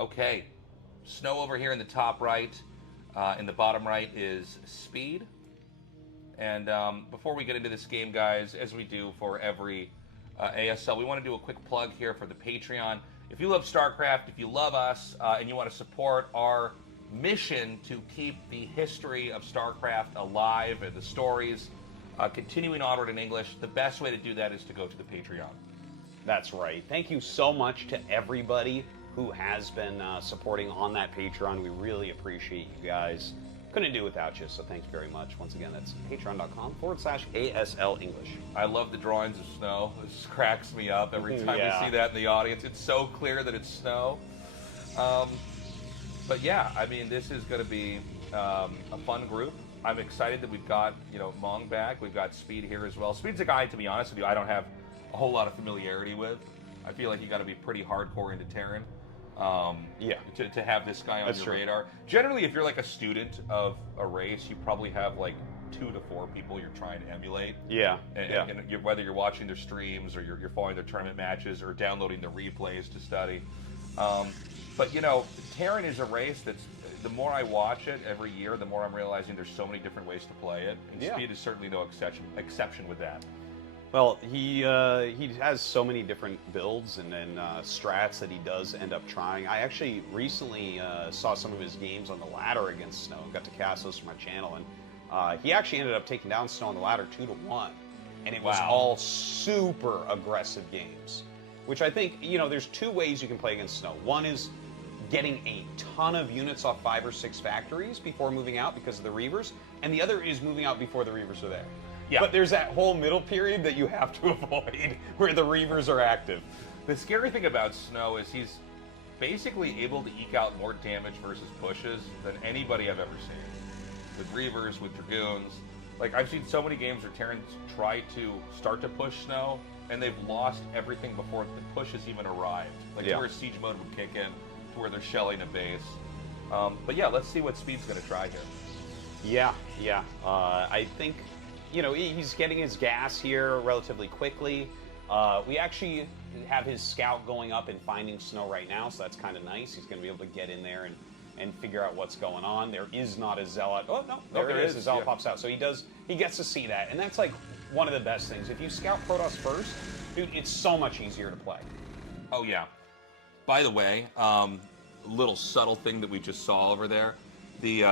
Okay, snow over here in the top right. In the bottom right is speed. And before we get into this game, guys, as we do for every ASL, we want to do a quick plug here for the Patreon. If you love StarCraft, if you love us, and you want to support our mission to keep the history of StarCraft alive and the stories continuing onward in English, the best way to do that is to go to the Patreon. That's right. Thank you so much to everybody who has been supporting on that Patreon. We really appreciate you guys. Couldn't do without you, so thank you very much. Once again, that's patreon.com/ASL English. I love the drawings of snow. This cracks me up every time I see that in the audience. It's so clear that it's snow. But yeah, I mean, this is going to be a fun group. I'm excited that we've got, Mong back. We've got Speed here as well. Speed's a guy, to be honest with you, I don't have a whole lot of familiarity with. I feel like you got to be pretty hardcore into Terran. To have this guy on your radar. Generally, if you're like a student of a race, you probably have like 2 to 4 people you're trying to emulate. And whether you're watching their streams or you're following their tournament matches or downloading the replays to study. But Terran is a race that's, the more I watch it every year, the more I'm realizing there's so many different ways to play it. And Speed is certainly no exception with that. Well, he has so many different builds and strats that he does end up trying. I actually recently saw some of his games on the ladder against Snow. Got to cast those for my channel, and he actually ended up taking down Snow on the ladder 2-1, and it was all super aggressive games. Which I think there's 2 ways you can play against Snow. One is getting a ton of units off 5 or 6 factories before moving out because of the Reavers, and the other is moving out before the Reavers are there. Yeah. But there's that whole middle period that you have to avoid where the Reavers are active. The scary thing about Snow is he's basically able to eke out more damage versus pushes than anybody I've ever seen. With Reavers, with Dragoons. Like, I've seen so many games where Terrans try to start to push Snow, and they've lost everything before the push has even arrived. Like, where siege mode would kick in, to where they're shelling a base. But yeah, let's see what Speed's going to try here. I think, he's getting his gas here relatively quickly. We actually have his scout going up and finding Snow right now, so that's kind of nice. He's going to be able to get in there and figure out what's going on. There is not a Zealot. Oh, no, there it is. A Zealot pops out. So he gets to see that, and that's like one of the best things. If you scout Protoss first, dude, it's so much easier to play. Oh, yeah. By the way, little subtle thing that we just saw over there. The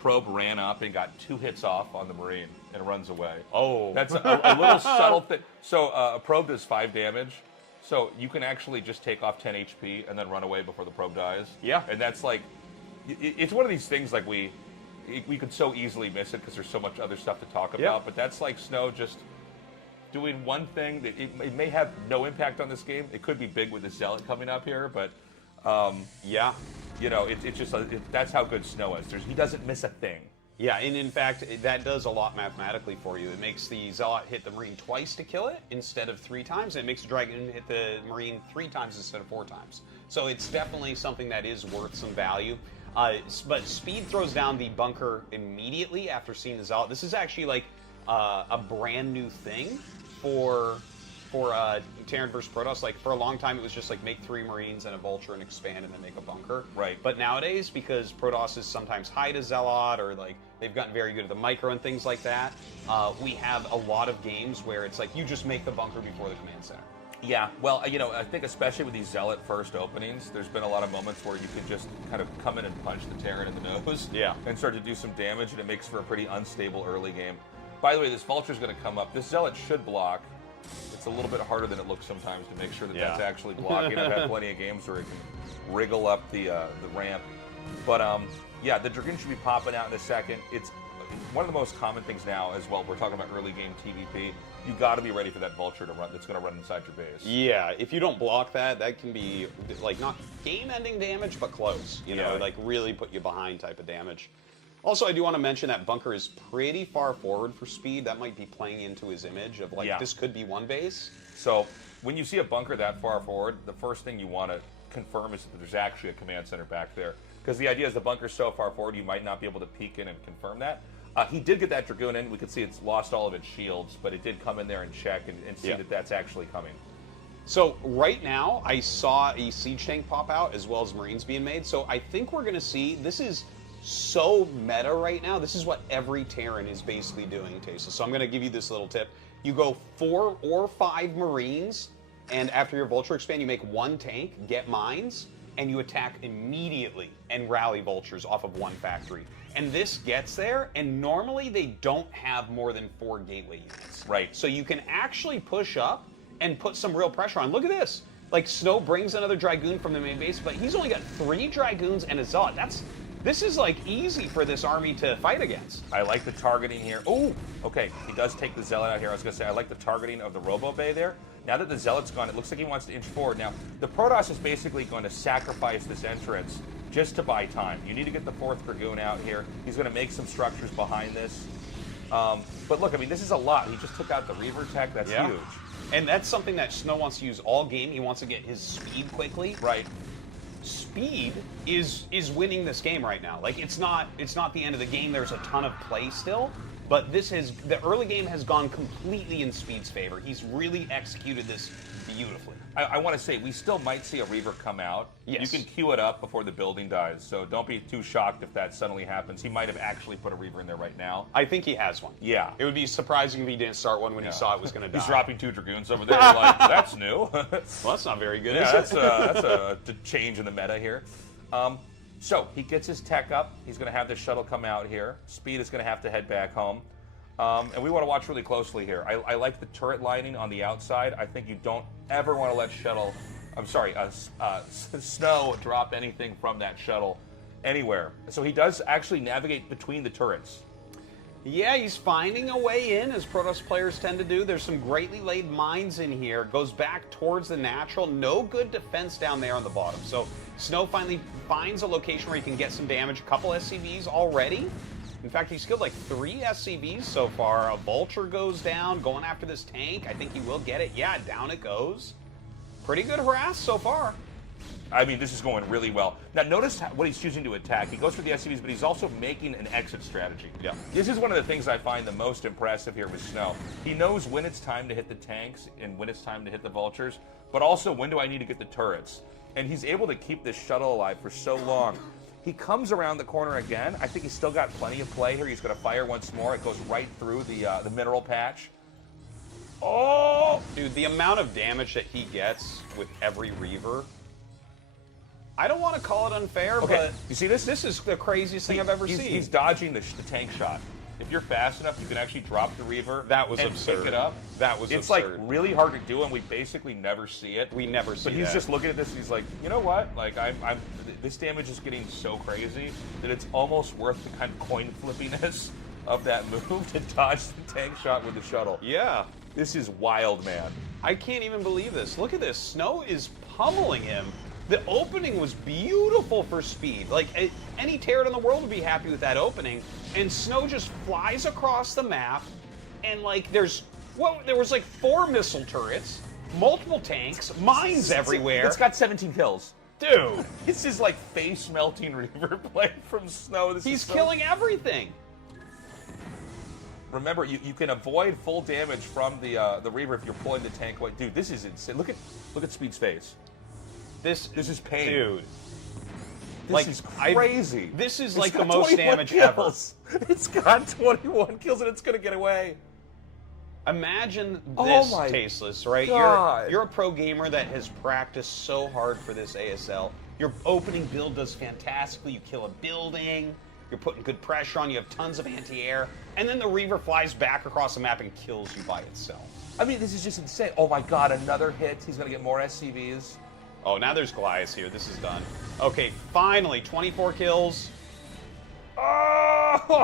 probe ran up and got 2 hits off on the Marine and runs away. Oh. That's a little subtle thing. So a probe does 5 damage. So you can actually just take off 10 HP and then run away before the probe dies. Yeah. And that's like, it's one of these things like we could so easily miss it because there's so much other stuff to talk about. But that's like Snow just doing one thing that it may have no impact on this game. It could be big with the Zealot coming up here, but it's just that's how good Snow is. He doesn't miss a thing. Yeah, and in fact, that does a lot mathematically for you. It makes the Zealot hit the Marine twice to kill it instead of 3 times, and it makes the Dragon hit the Marine 3 times instead of 4 times. So it's definitely something that is worth some value. But Speed throws down the bunker immediately after seeing the Zealot. This is actually like a brand new thing for Terran versus Protoss. Like, for a long time, it was just like make 3 Marines and a Vulture and expand and then make a bunker. Right. But nowadays, because Protoss is sometimes hide a Zealot, or like they've gotten very good at the micro and things like that, we have a lot of games where it's like you just make the bunker before the command center. Yeah, well, I think especially with these Zealot first openings, there's been a lot of moments where you can just kind of come in and punch the Terran in the nose and start to do some damage, and it makes for a pretty unstable early game. By the way, this Vulture's going to come up. This Zealot should block. It's a little bit harder than it looks sometimes to make sure that that's actually blocking. I've had plenty of games where it can wriggle up the ramp. But, the Dragoon should be popping out in a second. It's one of the most common things now as well. We're talking about early game TVP. You got to be ready for that Vulture to run. That's going to run inside your base. Yeah, if you don't block that, that can be like not game-ending damage, but close. Like really put you behind type of damage. Also, I do want to mention that bunker is pretty far forward for Speed. That might be playing into his image of like this could be one base. So when you see a bunker that far forward, the first thing you want to confirm is that there's actually a command center back there. Because the idea is the bunker's so far forward, you might not be able to peek in and confirm that. He did get that Dragoon in. We could see it's lost all of its shields, but it did come in there and check and see that that's actually coming. So right now, I saw a siege tank pop out as well as Marines being made. So I think we're going to see, this is so meta right now. This is what every Terran is basically doing, Tasteless. So I'm going to give you this little tip. You go 4 or 5 Marines, and after your Vulture expand, you make 1 tank, get mines, and you attack immediately and rally Vultures off of 1 factory. And this gets there, and normally they don't have more than 4 gateway units. Right. So you can actually push up and put some real pressure on. Look at this. Like, Snow brings another Dragoon from the main base, but he's only got 3 Dragoons and a Zealot. This is, like, easy for this army to fight against. I like the targeting here. Oh, okay. He does take the Zealot out here. I was going to say, I like the targeting of the Robo Bay there. Now that the Zealot's gone, it looks like he wants to inch forward. Now, the Protoss is basically going to sacrifice this entrance just to buy time. You need to get the 4th Dragoon out here. He's going to make some structures behind this. But look, I mean, this is a lot. He just took out the Reaver tech. That's huge. And that's something that Snow wants to use all game. He wants to get his speed quickly. Right. Speed is winning this game right now. Like, it's not the end of the game. There's a ton of play still, but the early game has gone completely in Speed's favor. He's really executed this beautifully. I want to say, we still might see a Reaver come out. Yes. You can queue it up before the building dies, so don't be too shocked if that suddenly happens. He might have actually put a Reaver in there right now. I think he has one. Yeah. It would be surprising if he didn't start one when he saw it was going to die. He's dropping 2 Dragoons over there. Like, that's new. Well, that's not very good, Yeah, is it? that's a change in the meta here. So he gets his tech up. He's going to have the shuttle come out here. Speed is going to have to head back home. And we want to watch really closely here. I like the turret lining on the outside. I think you don't ever want to let Snow drop anything from that shuttle anywhere. So he does actually navigate between the turrets. Yeah, he's finding a way in, as Protoss players tend to do. There's some greatly laid mines in here. Goes back towards the natural. No good defense down there on the bottom. So Snow finally finds a location where he can get some damage. A couple SCVs already. In fact, he's killed like 3 SCVs so far. A Vulture goes down, going after this tank. I think he will get it. Yeah, down it goes. Pretty good harass so far. I mean, this is going really well. Now, notice what he's choosing to attack. He goes for the SCVs, but he's also making an exit strategy. Yeah. This is one of the things I find the most impressive here with Snow. He knows when it's time to hit the tanks and when it's time to hit the Vultures, but also when do I need to get the turrets. And he's able to keep this shuttle alive for so long. He comes around the corner again. I think he's still got plenty of play here. He's going to fire once more. It goes right through the mineral patch. Oh! Dude, the amount of damage that he gets with every Reaver, I don't want to call it unfair, but you see this? This is the craziest thing I've ever seen. He's dodging the tank shot. If you're fast enough, you can actually drop the Reaver. That was and absurd. pick it up. That was it's absurd. like really hard to do, and we basically never see it. We never see it. But he's just looking at this. And he's like, you know what? Like this damage is getting so crazy that it's almost worth the kind of coin flippiness of that move to dodge the tank shot with the shuttle. Yeah. This is wild, man. I can't even believe this. Look at this. Snow is pummeling him. The opening was beautiful for Speed. Like, any Terran in the world would be happy with that opening. And Snow just flies across the map, and, like, there was, like, 4 missile turrets, multiple tanks, mines everywhere. It's got 17 kills. Dude. This is like face-melting Reaver play from Snow. He's killing everything. Remember, you can avoid full damage from the Reaver if you're pulling the tank away. Dude, this is insane. Look at Speed's face. This is pain. Dude. This is crazy. This is like the most damage ever. It's got 21 kills and it's going to get away. Imagine this, Tasteless, right? God. You're a pro gamer that has practiced so hard for this ASL. Your opening build does fantastically. You kill a building. You're putting good pressure on. You have tons of anti-air. And then the Reaver flies back across the map and kills you by itself. I mean, this is just insane. Oh my God, another hit. He's going to get more SCVs. Oh, now there's Goliath here. This is done. Okay, finally, 24 kills. Oh,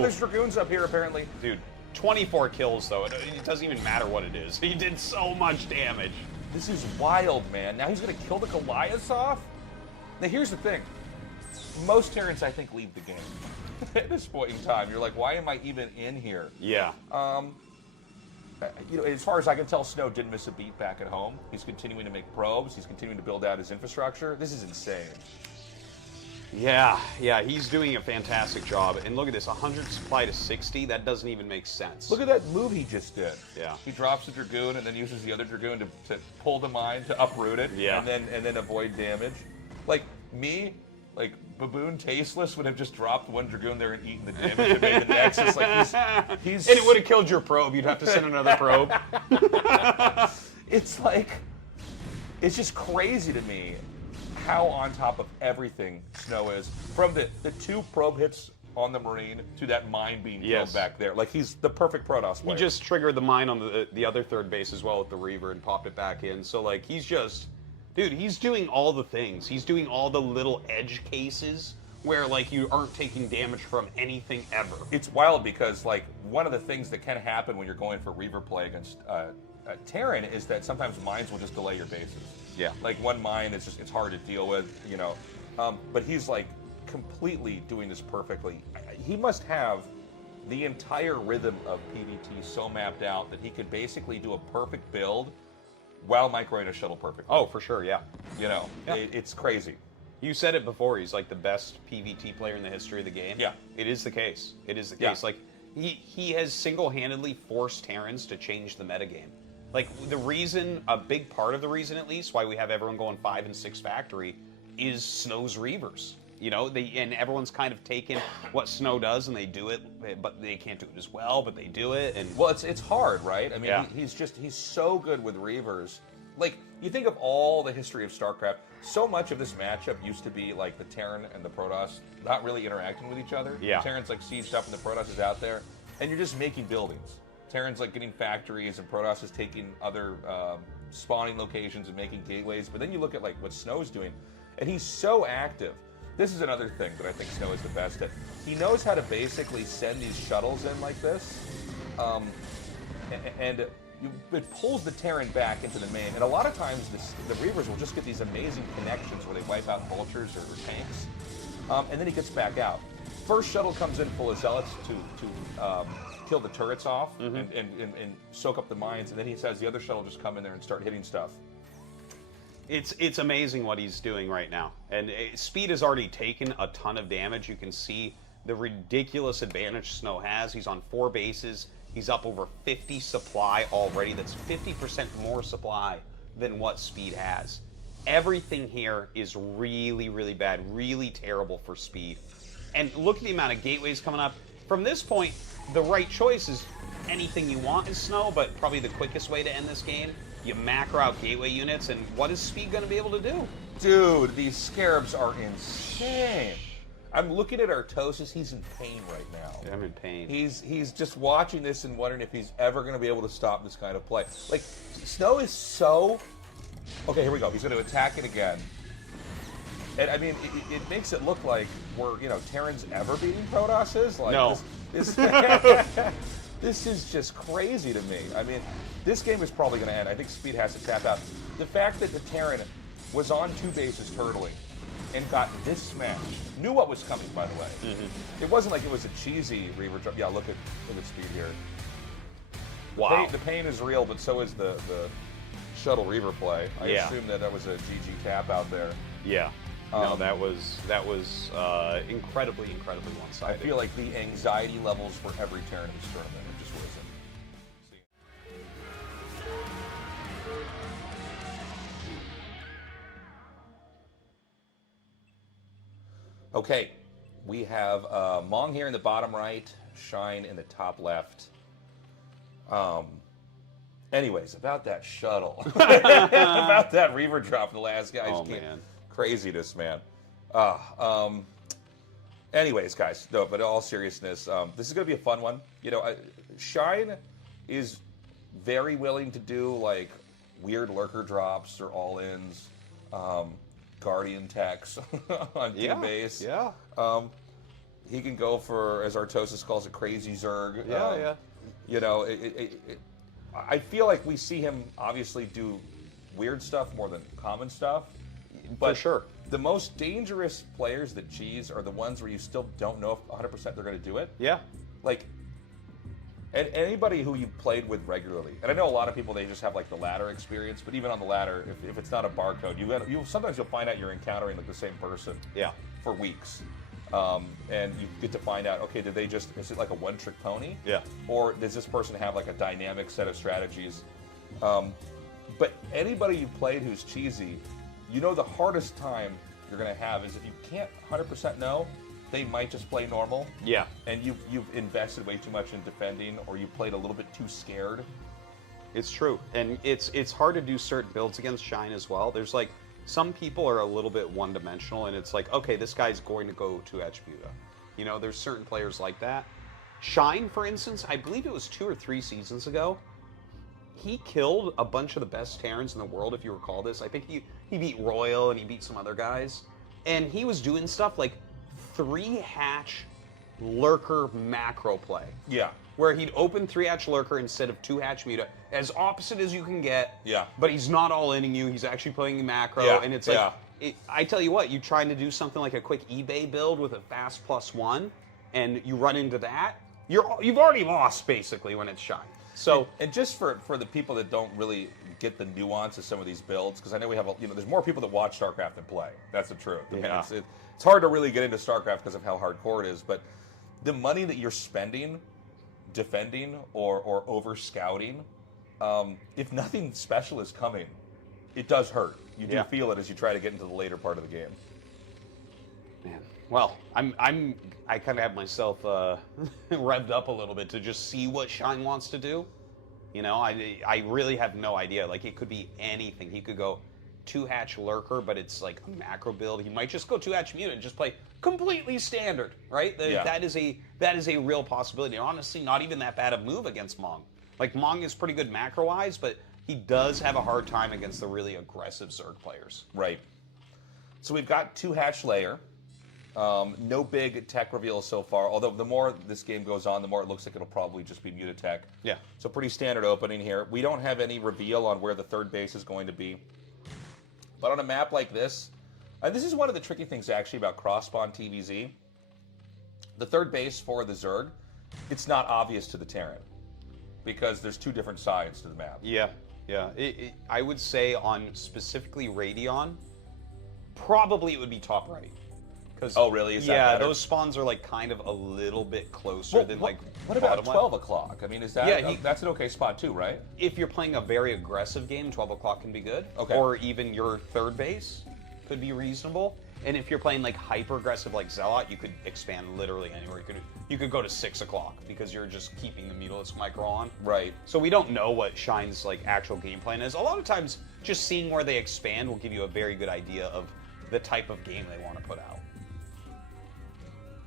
there's Dragoons up here, apparently. Dude, 24 kills, though. It doesn't even matter what it is. He did so much damage. This is wild, man. Now he's going to kill the Goliaths off? Now, here's the thing. Most Terrans, I think, leave the game at this point in time. You're like, why am I even in here? Yeah. You know, as far as I can tell, Snow didn't miss a beat back at home. He's continuing to make probes. He's continuing to build out his infrastructure. This is insane. Yeah, he's doing a fantastic job. And look at this, 100 supply to 60. That doesn't even make sense. Look at that move he just did. Yeah. He drops the Dragoon and then uses the other Dragoon to pull the mine, to uproot it, Yeah. and then avoid damage. Like me, like Baboon Tasteless would have just dropped one Dragoon there and eaten the damage and made the Nexus. Like he's And it would have killed your probe. You'd have to send another probe. It's like, it's just crazy to me how on top of everything Snow is. From the 2 probe hits on the Marine to that mine being killed back there. Like, he's the perfect Protoss player. He just triggered the mine on the other third base as well with the Reaver and popped it back in. So, like, he's just... Dude, he's doing all the things. He's doing all the little edge cases where, like, you aren't taking damage from anything ever. It's wild because, like, one of the things that can happen when you're going for Reaver play against Terran is that sometimes mines will just delay your bases. Yeah. Like, one mine is just, it's hard to deal with, you know. But he's, like, completely doing this perfectly. He must have the entire rhythm of PvT so mapped out that he could basically do a perfect build while microing a shuttle perfectly. Oh, for sure, yeah. You know, it's crazy. You said it before, he's like the best PvT player in the history of the game. Yeah. It is the case. It is the case. Like, he has single-handedly forced Terrans to change the metagame. Like, the reason, a big part of the reason at least, why we have everyone going 5 and 6 factory is Snow's Reavers. You know, and everyone's kind of taken what Snow does and they do it, but they can't do it as well, but they do it. And well, it's hard, right? I mean, he's so good with Reavers. Like, you think of all the history of StarCraft, so much of this matchup used to be like the Terran and the Protoss not really interacting with each other. Yeah. The Terran's like sieged up and the Protoss is out there, and you're just making buildings. Terran's like getting factories and Protoss is taking other spawning locations and making gateways. But then you look at like what Snow's doing, and he's so active. This is another thing that I think Snow is the best at. He knows how to basically send these shuttles in like this, and it pulls the Terran back into the main. And a lot of times the Reavers will just get these amazing connections where they wipe out vultures or tanks, and then he gets back out. First shuttle comes in full of zealots to kill the turrets off and soak up the mines, and then he has the other shuttle just come in there and start hitting stuff. It's amazing what he's doing right now. And Speed has already taken a ton of damage. You can see the ridiculous advantage Snow has. He's on 4 bases. He's up over 50 supply already. That's 50% more supply than what Speed has. Everything here is really, really bad, really terrible for Speed. And look at the amount of gateways coming up. From this point, the right choice is anything you want is Snow, but probably the quickest way to end this game, you macro out gateway units, and what is Speed going to be able to do? Dude, these Scarabs are insane. I'm looking at Artosis. He's in pain right now. I'm in pain. He's just watching this and wondering if he's ever going to be able to stop this kind of play. Like, Snow is so... Okay, here we go. He's going to attack it again. And, I mean, it makes it look like we're, you know, Terran's ever beating Protosses. Like, no. This is just crazy to me. I mean, this game is probably going to end. I think Speed has to tap out. The fact that the Terran was on 2 bases turtling and got this smash, knew what was coming, by the way. It wasn't like it was a cheesy Reaver drop. Yeah, look at Speed here. Wow. The pain is real, but so is the shuttle Reaver play. I assume that was a GG tap out there. Yeah. No, that was incredibly one-sided. I feel like the anxiety levels for every Terran in this tournament have just risen. Okay, we have Mong here in the bottom right, Shine in the top left. Anyways, about that shuttle, about that Reaver drop in the last guy. Oh man. Craziness, man. Anyways, guys, no, but in all seriousness, this is going to be a fun one. You know, Shine is very willing to do, like, weird lurker drops or all-ins, Guardian techs on base. Yeah. He can go for, as Artosis calls it, crazy Zerg. Yeah. You know, I feel like we see him obviously do weird stuff more than common stuff. But for sure. The most dangerous players that cheese are the ones where you still don't know if 100% they're going to do it. Yeah. Like, and anybody who you've played with regularly, and I know a lot of people, they just have like the ladder experience, but even on the ladder, if it's not a barcode, sometimes you'll find out you're encountering like the same person. Yeah. for weeks. And you get to find out, okay, is it like a one-trick pony? Yeah. Or does this person have like a dynamic set of strategies? But anybody you've played who's cheesy, you know the hardest time you're going to have is if you can't 100% know, they might just play normal. Yeah. And you've invested way too much in defending, or you played a little bit too scared. It's true. And it's hard to do certain builds against Shine as well. There's like, some people are a little bit one-dimensional, and it's like, okay, this guy's going to go 2-hatch Muta. You know, there's certain players like that. Shine, for instance, I believe it was 2 or 3 seasons ago, he killed a bunch of the best Terrans in the world, if you recall this. I think he beat Royal, and he beat some other guys. And he was doing stuff like 3-hatch Lurker macro play. Yeah. Where he'd open 3-hatch Lurker instead of 2-hatch Muta, as opposite as you can get. Yeah. But he's not all-inning you, he's actually playing macro, Yeah. and it's like, I tell you what, you're trying to do something like a quick eBay build with a fast +1, and you run into that, you've already lost, basically, when it's Shine. So, and just for the people that don't really get the nuance of some of these builds, because I know we have, there's more people that watch StarCraft than play. That's the truth. I mean, Yeah. it's hard to really get into StarCraft because of how hardcore it is, but the money that you're spending defending or over scouting, if nothing special is coming, it does hurt. You do feel it as you try to get into the later part of the game. man, well, I kind of have myself revved up a little bit to just see what Shine wants to do. You know, I really have no idea. Like, it could be anything. He could go 2-hatch Lurker, but it's like a macro build. He might just go 2-hatch Mutant and just play completely standard, right? That is a real possibility. And honestly, not even that bad a move against Mong. Like, Mong is pretty good macro-wise, but he does have a hard time against the really aggressive Zerg players. Right. So we've got 2-hatch layer. No big tech reveals so far, although the more this game goes on, the more it looks like it'll probably just be Muta tech. Yeah. So pretty standard opening here. We don't have any reveal on where the third base is going to be. But on a map like this, and this is one of the tricky things actually about cross-spawn TVZ, the third base for the Zerg, it's not obvious to the Terran because there's 2 different sides to the map. Yeah, yeah. I would say on specifically Radeon, probably it would be top right. Oh, really? Is that better? Those spawns are like kind of a little bit closer than like. What about 12 o'clock? I mean, is that that's an okay spot too, right? If you're playing a very aggressive game, 12 o'clock can be good. Okay. Or even your third base could be reasonable. And if you're playing like hyper aggressive like Zealot, you could expand literally anywhere. You could go to 6 o'clock because you're just keeping the Mutalist micro on. Right. So we don't know what Shine's like actual game plan is. A lot of times, just seeing where they expand will give you a very good idea of the type of game they want to put out.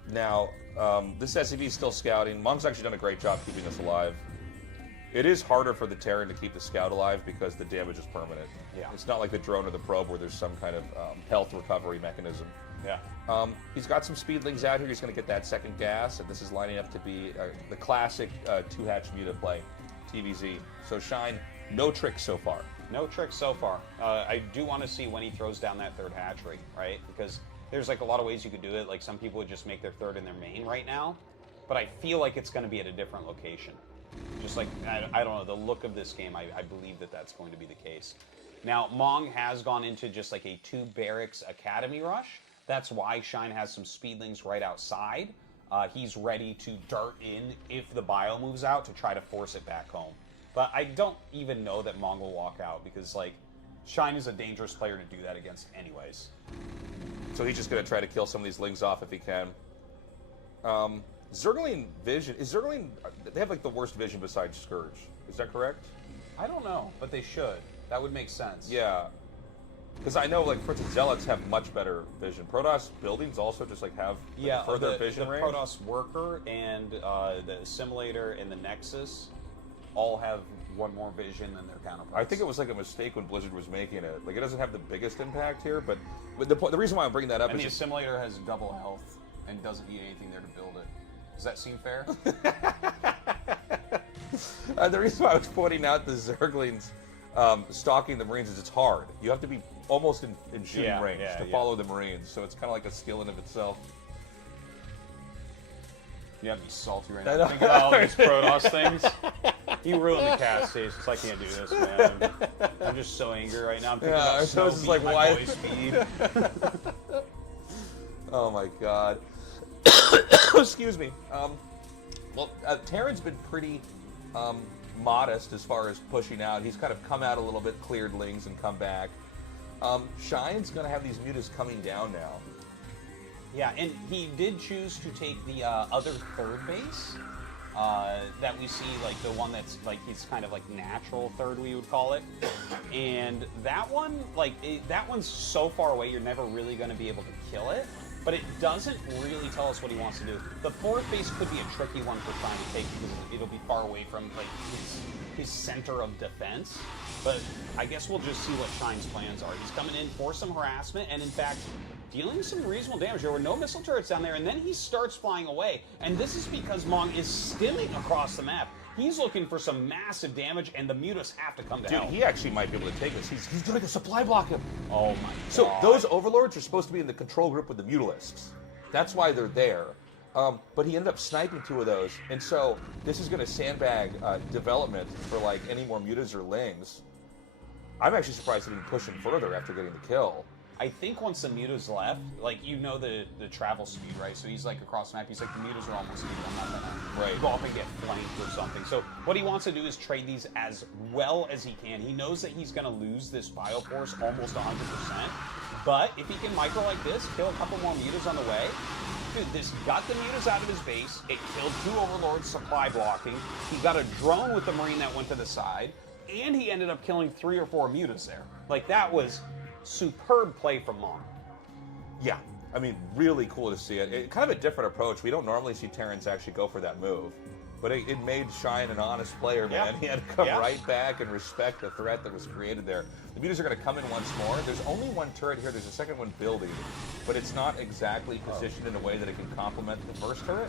Now, this SCV is still scouting. Mong's actually done a great job keeping us alive. It is harder for the Terran to keep the scout alive because the damage is permanent. Yeah. It's not like the drone or the probe where there's some kind of health recovery mechanism. Yeah. He's got some speedlings out here. He's going to get that second gas, and this is lining up to be the classic 2-hatch Muta play, TVZ. So Shine, no tricks so far. No tricks so far. I do want to see when he throws down that third hatchery, right? Because there's like a lot of ways you could do it. Like some people would just make their third in their main right now, but I feel like it's going to be at a different location. Just like, I don't know, the look of this game, I believe that that's going to be the case. Now, Mong has gone into just like a 2 barracks academy rush. That's why Shine has some speedlings right outside. He's ready to dart in if the bio moves out to try to force it back home. But I don't even know that Mong will walk out because like Shine is a dangerous player to do that against anyways. So he's just going to try to kill some of these lings off if he can. Zergling vision, they have like the worst vision besides Scourge. Is that correct? I don't know, but they should. That would make sense. Yeah. Because I know, like, for instance, Zealots have much better vision. Protoss buildings also just, like, have further vision range. The Protoss Worker and the Assimilator and the Nexus all have one more vision than their counterparts. I think it was, like, a mistake when Blizzard was making it. Like, it doesn't have the biggest impact here, but the reason why I'm bringing that up is... And the Assimilator has double health and doesn't need anything there to build it. Does that seem fair? The reason why I was pointing out the Zerglings stalking the Marines is it's hard. You have to be almost in shooting range to follow the Marines, so it's kind of like a skill in of itself. You have to be salty right now. Think about all these Protoss things. You ruined the cast stations. I can't do this, man. I'm just so angry right now. I'm thinking about so it's just like, my why? boy Speed. Oh my god. Excuse me. Well, Terran's been pretty modest as far as pushing out. He's kind of come out a little bit, cleared Lings, and come back. Shine's going to have these mutas coming down now. Yeah, and he did choose to take the other third base that we see, like the one that's like he's kind of like natural third, we would call it. And that one, like that one's so far away, you're never really going to be able to kill it. But it doesn't really tell us what he wants to do. The fourth base could be a tricky one for trying to take because it'll be far away from like his center of defense. But I guess we'll just see what Shine's plans are. He's coming in for some harassment and in fact dealing some reasonable damage. There were no missile turrets down there, and then he starts flying away. And this is because Mong is stimming across the map. He's looking for some massive damage, and the mutas have to come to help. Dude, he actually might be able to take this. He's doing a supply block him. Oh my god. So those overlords are supposed to be in the control group with the mutalisks. That's why they're there. But he ended up sniping 2 of those, and so this is going to sandbag development for like any more mutas or lings. I'm actually surprised he didn't push him further after getting the kill. I think once the mutas left, like, you know the travel speed, right? So he's like across the map, he's like, the mutas are almost here, I'm not gonna go up and get flanked or something. So what he wants to do is trade these as well as he can. He knows that he's gonna lose this Bioforce almost 100%, but if he can micro like this, kill a couple more mutas on the way, dude, this got the mutas out of his base, it killed 2 overlords supply blocking, he got a drone with the Marine that went to the side, and he ended up killing 3 or 4 mutas there. Like, that was superb play from Mong. Yeah, I mean, really cool to see it. Kind of a different approach. We don't normally see Terrans actually go for that move, but it made Shine an honest player, man. He had to come right back and respect the threat that was created there. The mutas are going to come in once more. There's only 1 turret here. There's a second one building, but it's not exactly positioned in a way that it can complement the first turret.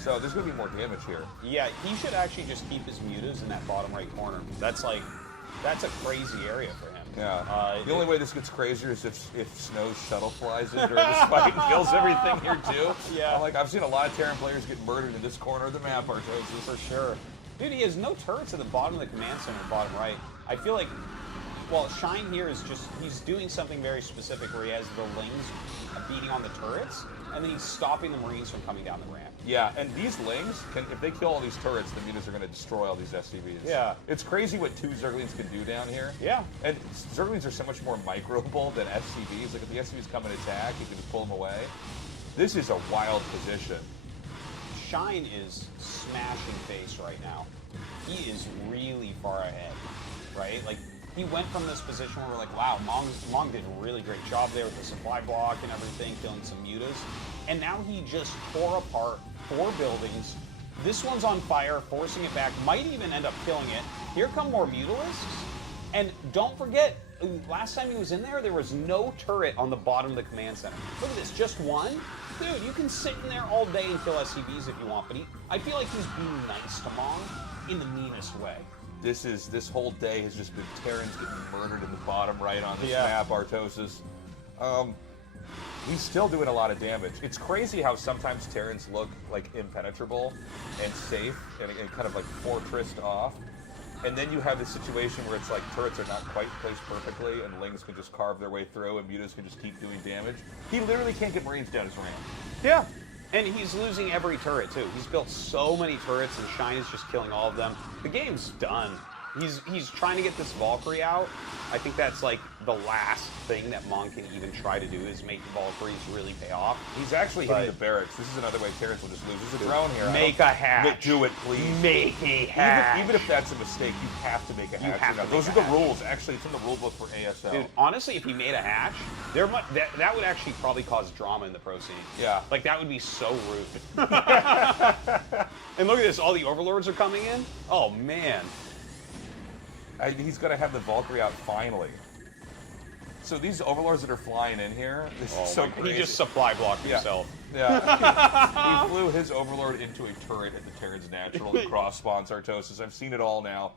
So there's going to be more damage here. Yeah, he should actually just keep his mutas in that bottom right corner. That's a crazy area for him. Yeah. The only way this gets crazier is if Snow's shuttle flies in during this fight and kills everything here too. Yeah. I've seen a lot of Terran players get murdered in this corner of the map, Artosis. For sure. Dude, he has no turrets at the bottom of the command center, bottom right. I feel like, well, Shine here is just, he's doing something very specific where he has the Lings beating on the turrets, and then he's stopping the Marines from coming down the ramp. Yeah, and these Lings, if they kill all these turrets, the mutas are going to destroy all these SCVs. Yeah. It's crazy what 2 Zerglings can do down here. Yeah. And Zerglings are so much more microable than SCVs. Like, if the SCVs come and attack, you can just pull them away. This is a wild position. Shine is smashing face right now. He is really far ahead, right? Like, he went from this position where we're like, wow, Mong did a really great job there with the supply block and everything, killing some mutas. And now he just tore apart 4 buildings. This one's on fire, forcing it back, might even end up killing it. Here come more mutalisks. And don't forget, last time he was in there was no turret on the bottom of the command center. Look at this, just 1. Dude, you can sit in there all day and kill SCVs if you want, but I feel like he's being nice to Mong in the meanest way. This whole day has just been Terrans getting murdered in the bottom right on this map, Artosis. He's still doing a lot of damage. It's crazy how sometimes Terrans look like impenetrable and safe and kind of like fortressed off. And then you have this situation where it's like turrets are not quite placed perfectly and Lings can just carve their way through and mutas can just keep doing damage. He literally can't get Marines down his ramp. Yeah. And he's losing every turret, too. He's built so many turrets, and Shine is just killing all of them. The game's done. He's trying to get this Valkyrie out. I think that's like the last thing that Mong can even try to do is make the Valkyries really pay off. He's actually hitting the barracks. This is another way Terrans will just lose. There's a drone here. Make a hatch. Do it, please. Make a hatch. Even if that's a mistake, you have to make a hatch. Those are the rules. Actually, it's in the rule book for ASL. Dude, honestly, if he made a hatch, that would actually probably cause drama in the pro scene. Yeah. Like, that would be so rude. And look at this. All the overlords are coming in. Oh, man. He's going to have the Valkyrie out finally. So these overlords that are flying in here, this is so crazy. He just supply blocked himself. Yeah. He flew his overlord into a turret at the Terran's natural and cross spawns Artosis. I've seen it all now.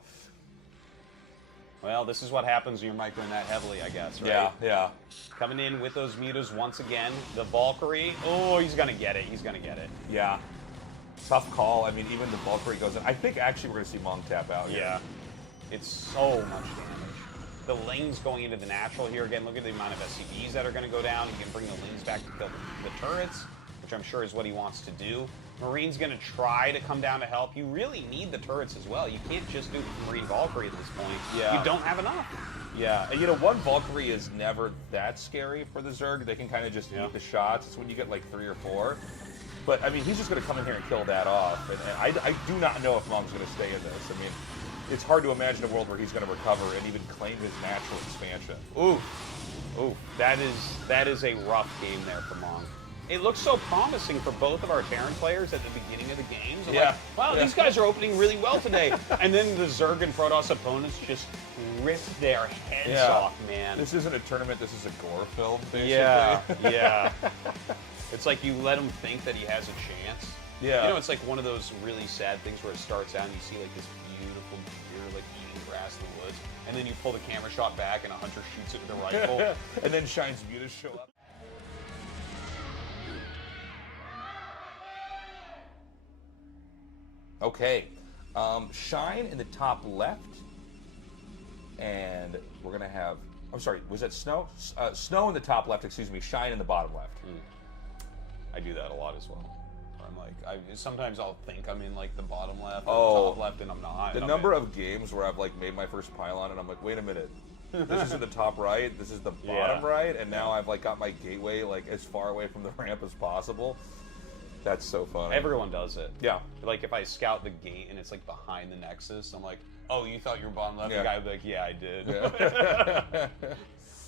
Well, this is what happens when you're microing that heavily, I guess, right? Yeah. Coming in with those mutas once again. The Valkyrie. Oh, he's going to get it. He's going to get it. Yeah. Tough call. I mean, even the Valkyrie goes in. I think actually we're going to see Mong tap out here. Yeah. It's so much damage. the Lings going into the natural here. Again, look at the amount of SCVs that are going to go down. He can bring the Lings back to kill the turrets, which I'm sure is what he wants to do. Marine's going to try to come down to help. You really need the turrets as well. You can't just do Marine Valkyrie at this point. Yeah. You don't have enough. Yeah, and you know, one Valkyrie is never that scary for the Zerg. They can kind of just eat the shots. It's when you get like 3 or 4. But, I mean, he's just going to come in here and kill that off. And I do not know if Mom's going to stay in this. I mean, it's hard to imagine a world where he's going to recover and even claim his natural expansion. Ooh. Ooh. That is a rough game there for Mong. It looks so promising for both of our Terran players at the beginning of the games. I'm like, wow, these guys are opening really well today. And then the Zerg and Protoss opponents just rip their heads off, man. This isn't a tournament, this is a gore film, basically. Yeah, yeah. It's like you let him think that he has a chance. Yeah. You know, it's like one of those really sad things where it starts out and you see like this beautiful deer like eating grass in the woods, and then you pull the camera shot back and a hunter shoots it with a rifle. And then Shine's mutas show up. Okay, Shine in the top left, and we're gonna have, I'm sorry, was that Snow? Snow in the top left, excuse me, Shine in the bottom left. I do that a lot as well. I'm like, sometimes I'll think I'm in like the bottom left Oh. or the top left, and I'm not. The number of games where I've like made my first pylon and I'm like, wait a minute, this is in the top right, this is the bottom right, and now I've like got my gateway like as far away from the ramp as possible. That's so fun. Everyone does it. Yeah. Like if I scout the gate and it's like behind the Nexus, I'm like, oh, you thought you were bottom left? Yeah. The guy would be like, yeah, I did. Yeah.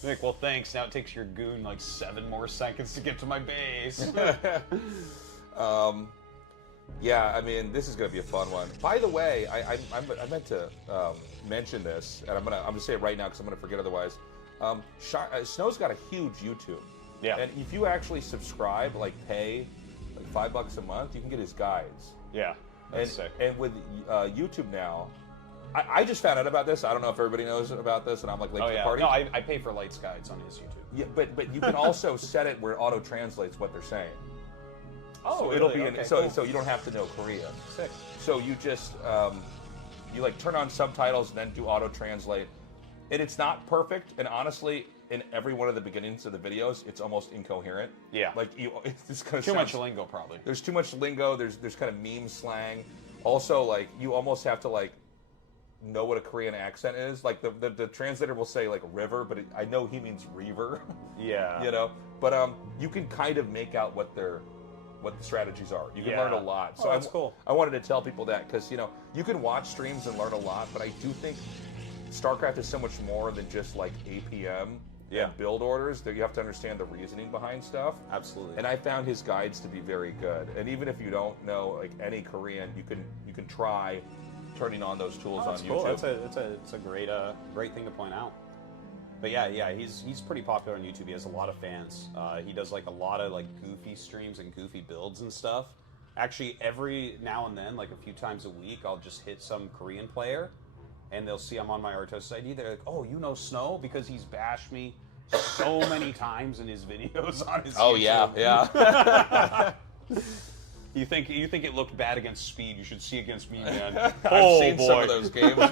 Like, well, thanks. Now it takes your goon like 7 more seconds to get to my base. Yeah, I mean, this is going to be a fun one. By the way, I meant to mention this, and I'm gonna say it right now because I'm gonna forget otherwise. Snow's got a huge YouTube. Yeah. And if you actually subscribe, like pay, like $5 a month, you can get his guides. Yeah. And, sick. and with YouTube now, I just found out about this. I don't know if everybody knows about this, and I'm like late to the party. No, I pay for Lights guides on his YouTube. Yeah, but you can also set it where it auto translates what they're saying. Oh, so really? it'll be Okay, so cool. you don't have to know Korean. Sick. So you just you like turn on subtitles and then do auto translate, and it's not perfect. And honestly, in every one of the beginnings of the videos, it's almost incoherent. Yeah. Like it's just kind of Too much lingo, probably. There's too much lingo. There's kind of meme slang. Also, like you almost have to like know what a Korean accent is. Like the translator will say like river, but I know he means reaver. Yeah. You know, but you can kind of make out what the strategies are. You can learn a lot. So that's cool. I wanted to tell people that because you know you can watch streams and learn a lot, but I do think StarCraft is so much more than just like APM and build orders. That you have to understand the reasoning behind stuff. Absolutely. And I found his guides to be very good. And even if you don't know like any Korean, you can try turning on those tools on cool. YouTube. It's a great thing to point out. But yeah, he's pretty popular on YouTube. He has a lot of fans. He does like a lot of like goofy streams and goofy builds and stuff. Actually, every now and then, like a few times a week, I'll just hit some Korean player, and they'll see I'm on my Artosis ID. They're like, "Oh, you know Snow because he's bashed me so many times in his videos on his Oh YouTube." yeah. You think it looked bad against Speed? You should see against me, man. I've seen some of those games, man.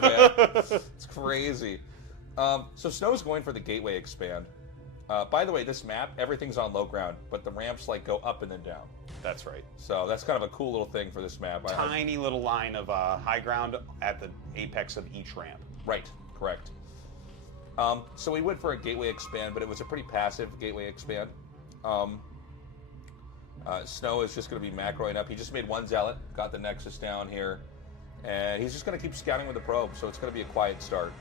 It's crazy. So Snow's going for the gateway expand. By the way, this map, everything's on low ground, but the ramps like go up and then down. That's right. So that's kind of a cool little thing for this map. Tiny little line of high ground at the apex of each ramp. Right, correct. So we went for a gateway expand, but it was a pretty passive gateway expand. Snow is just going to be macroing up. He just made one zealot, got the Nexus down here, and he's just going to keep scouting with the probe, so it's going to be a quiet start.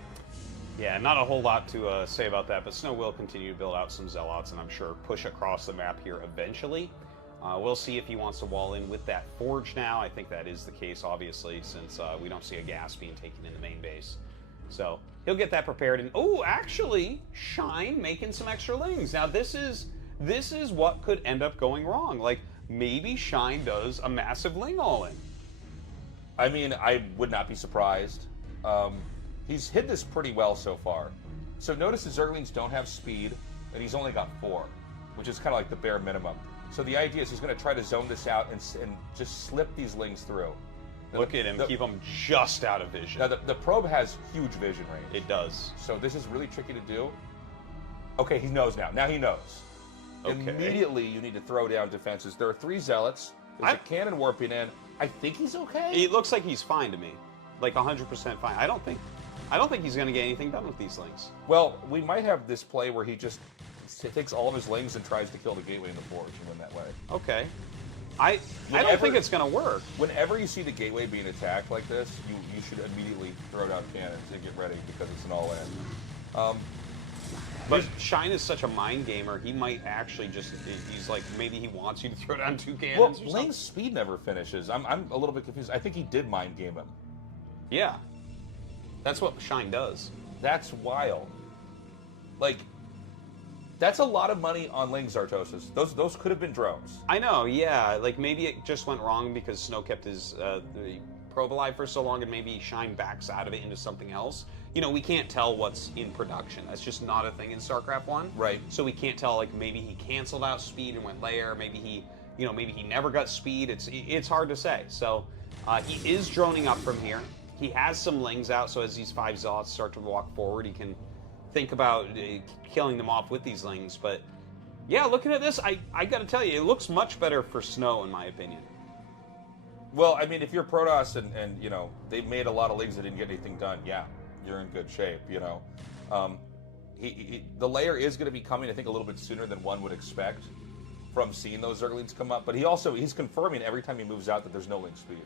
Yeah, not a whole lot to say about that, but Snow will continue to build out some zealots and I'm sure push across the map here eventually. We'll see if he wants to wall in with that forge now. I think that is the case, obviously, since we don't see a gas being taken in the main base. So he'll get that prepared. And oh, actually, Shine making some extra lings. Now this is what could end up going wrong. Like maybe Shine does a massive ling all-in. I mean, I would not be surprised. He's hit this pretty well so far. So notice the Zerglings don't have speed, and he's only got 4, which is kind of like the bare minimum. So the idea is he's going to try to zone this out and just slip these lings through. Look at him, keep him just out of vision. Now, the probe has huge vision range. It does. So this is really tricky to do. Okay, he knows now. Now he knows. Okay. Immediately, you need to throw down defenses. There are 3 zealots. There's a cannon warping in. I think he's okay. It looks like he's fine to me. Like 100% fine. I don't think he's going to get anything done with these lings. Well, we might have this play where he just takes all of his lings and tries to kill the gateway in the forge and win that way. Okay. I don't think it's going to work. Whenever you see the gateway being attacked like this, you should immediately throw down cannons and get ready because it's an all-in. But Shine is such a mind gamer, he might actually just, he's like, maybe he wants you to throw down 2 cannons or something. Ling's speed never finishes. I'm a little bit confused. I think he did mind game him. Yeah. That's what Shine does. That's wild. Like, that's a lot of money on Ling's Artosis. Those could have been drones. I know, yeah. Like, maybe it just went wrong because Snow kept his the probe alive for so long, and maybe Shine backs out of it into something else. You know, we can't tell what's in production. That's just not a thing in StarCraft 1. Right. So we can't tell, like, maybe he canceled out speed and went layer. Maybe he, you know, maybe he never got speed. It's hard to say. So he is droning up from here. He has some lings out, so as these 5 zealots start to walk forward, he can think about killing them off with these lings. But yeah, looking at this, I got to tell you, it looks much better for Snow, in my opinion. Well, I mean, if you're Protoss and you know, they made a lot of lings that didn't get anything done, yeah, you're in good shape, you know. The layer is going to be coming, I think, a little bit sooner than one would expect from seeing those Zerglings come up. But he's confirming every time he moves out that there's no link speed.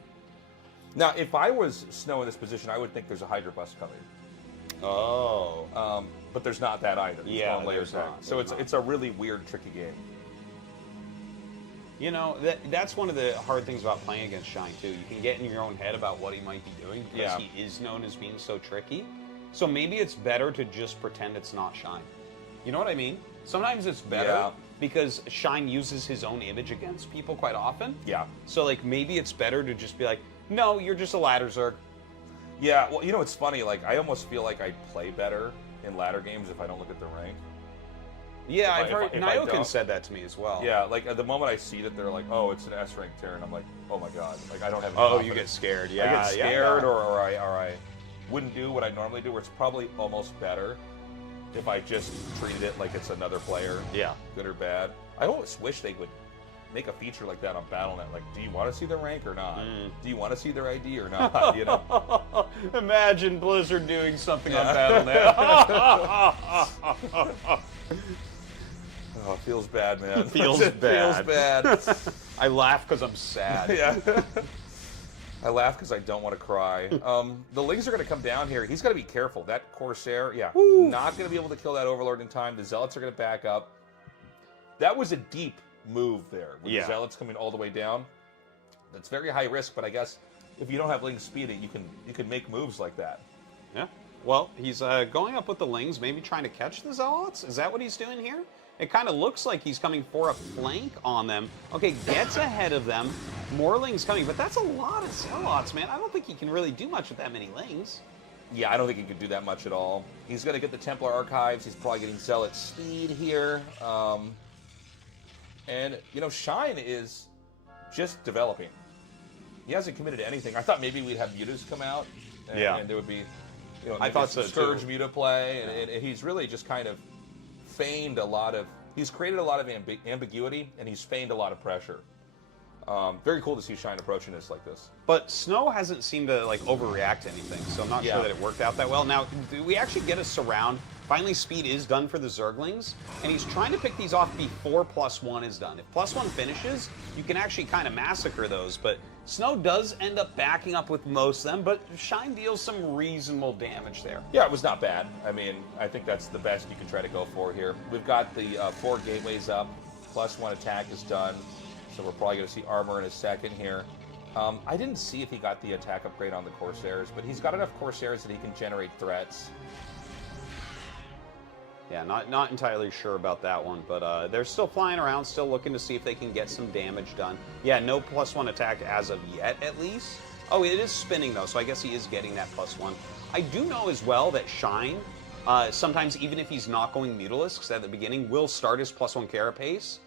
Now, if I was Snow in this position, I would think there's a Hydra bus coming. Oh. But there's not that either. Yeah, layers not. So it's a really weird, tricky game. You know, that's one of the hard things about playing against Shine, too. You can get in your own head about what he might be doing because he is known as being so tricky. So maybe it's better to just pretend it's not Shine. You know what I mean? Sometimes it's better because Shine uses his own image against people quite often. Yeah. So, like, maybe it's better to just be like, no, you're just a ladder Zerg. Yeah, well, you know, it's funny. Like, I almost feel like I play better in ladder games if I don't look at the rank. Yeah, I've heard. Nyokin said that to me as well. Yeah, like at the moment I see that they're like, oh, it's an S rank Terran, I'm like, oh my god, like I don't have. Oh, you get scared. Yeah, I get scared, or I wouldn't do what I normally do. Where it's probably almost better if I just treated it like it's another player. Yeah, good or bad. I always wish they would make a feature like that on BattleNet. Like, do you want to see their rank or not? Do you want to see their ID or not? You know. Imagine Blizzard doing something on BattleNet. Oh, it feels bad, man. It feels bad. Feels bad. I laugh because I'm sad. Yeah. I laugh because I don't want to cry. The Lings are going to come down here. He's got to be careful. That Corsair, not going to be able to kill that Overlord in time. The Zealots are going to back up. That was a deep move there with the Zealots coming all the way down. That's very high risk, but I guess if you don't have Ling speed, you can make moves like that. Yeah. Well, he's going up with the Lings, maybe trying to catch the Zealots. Is that what he's doing here? It kind of looks like he's coming for a flank on them. Okay, gets ahead of them. More Lings coming, but that's a lot of Zealots, man. I don't think he can really do much with that many Lings. Yeah, I don't think he could do that much at all. He's going to get the Templar Archives. He's probably getting Zealot speed here. And, you know, Shine is just developing. He hasn't committed to anything. I thought maybe we'd have Mutas come out. And there would be, you know, I thought so Scourge too. Muta play. And he's really just kind of feigned a lot of... He's created a lot of ambiguity, and he's feigned a lot of pressure. Very cool to see Shine approaching this like this. But Snow hasn't seemed to, like, overreact to anything, so I'm not sure that it worked out that well. Now, do we actually get a surround? Finally, speed is done for the Zerglings, and he's trying to pick these off before +1 is done. If +1 finishes, you can actually kind of massacre those, but Snow does end up backing up with most of them, but Shine deals some reasonable damage there. Yeah, it was not bad. I mean, I think that's the best you can try to go for here. We've got the 4 gateways up, +1 attack is done, so we're probably going to see armor in a second here. I didn't see if he got the attack upgrade on the Corsairs, but he's got enough Corsairs that he can generate threats. Yeah, not entirely sure about that one, but they're still flying around, still looking to see if they can get some damage done. Yeah, no +1 attack as of yet, at least. Oh, it is spinning, though, so I guess he is getting that +1. I do know as well that Shine, sometimes even if he's not going Mutalisks at the beginning, will start his +1 Carapace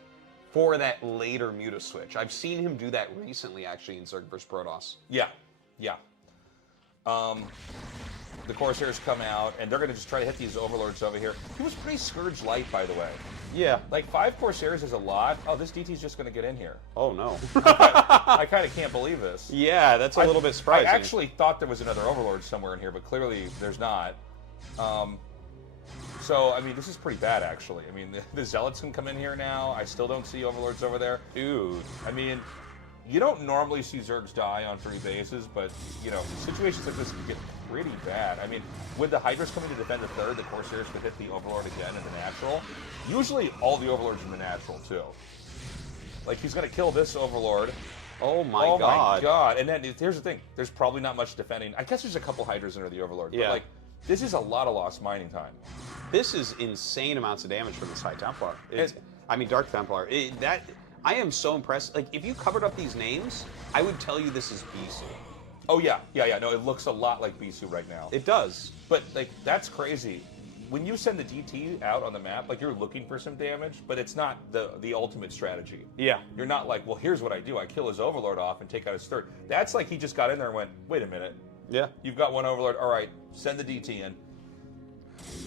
for that later Muta switch. I've seen him do that recently, actually, in Zerg vs. Protoss. Yeah. Yeah. The Corsairs come out, and they're going to just try to hit these Overlords over here. He was pretty Scourge light, by the way. Yeah. Like, 5 Corsairs is a lot. Oh, this DT's just going to get in here. Oh, no. I kind of can't believe this. Yeah, that's a little bit surprising. I actually thought there was another Overlord somewhere in here, but clearly there's not. So, I mean, this is pretty bad, actually. I mean, the Zealots can come in here now. I still don't see Overlords over there. Dude. I mean, you don't normally see Zergs die on 3 bases, but, you know, situations like this can get pretty bad. I mean, with the Hydras coming to defend the 3rd, the Corsairs could hit the Overlord again in the natural. Usually, all the Overlords in the natural, too. Like, he's going to kill this Overlord. Oh my god. Oh my god. And then, here's the thing. There's probably not much defending. I guess there's a couple Hydras under the Overlord. Yeah. But, like, this is a lot of lost mining time. This is insane amounts of damage from this High Templar. I mean, Dark Templar. I am so impressed. Like, if you covered up these names, I would tell you this is Bisu. Oh, yeah. Yeah. No, it looks a lot like Bisu right now. It does. But, like, that's crazy. When you send the DT out on the map, like, you're looking for some damage, but it's not the ultimate strategy. Yeah. You're not like, well, here's what I do. I kill his Overlord off and take out his 3rd. That's like he just got in there and went, wait a minute. Yeah. You've got 1 Overlord. All right, send the DT in.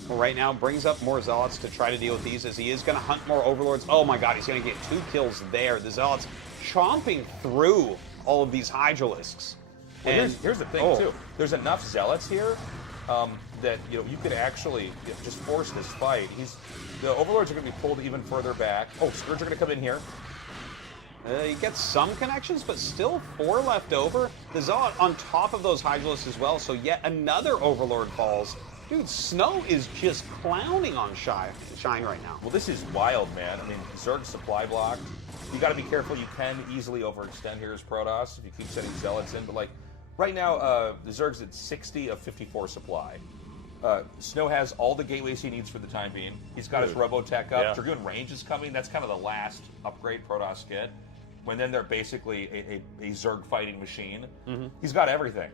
Well, right now, brings up more Zealots to try to deal with these, as he is going to hunt more Overlords. Oh my god, he's going to get 2 kills there. The Zealots chomping through all of these Hydralisks. Well, here's the thing, too. There's enough Zealots here that, you know, you could actually just force this fight. The Overlords are going to be pulled even further back. Oh, Scourge are going to come in here. He gets some connections, but still 4 left over. The Zealot on top of those Hydralisks as well, so yet another Overlord falls. Dude, Snow is just clowning on Shine right now. Well, this is wild, man. I mean, Zerg's supply blocked. You got to be careful. You can easily overextend here as Protoss if you keep sending Zealots in. But, like, right now, the Zerg's at 60 of 54 supply. Snow has all the gateways he needs for the time being. He's got his Robotech up. Yeah. Dragoon Range is coming. That's kind of the last upgrade Protoss get. When then they're basically a Zerg fighting machine. Mm-hmm. He's got everything.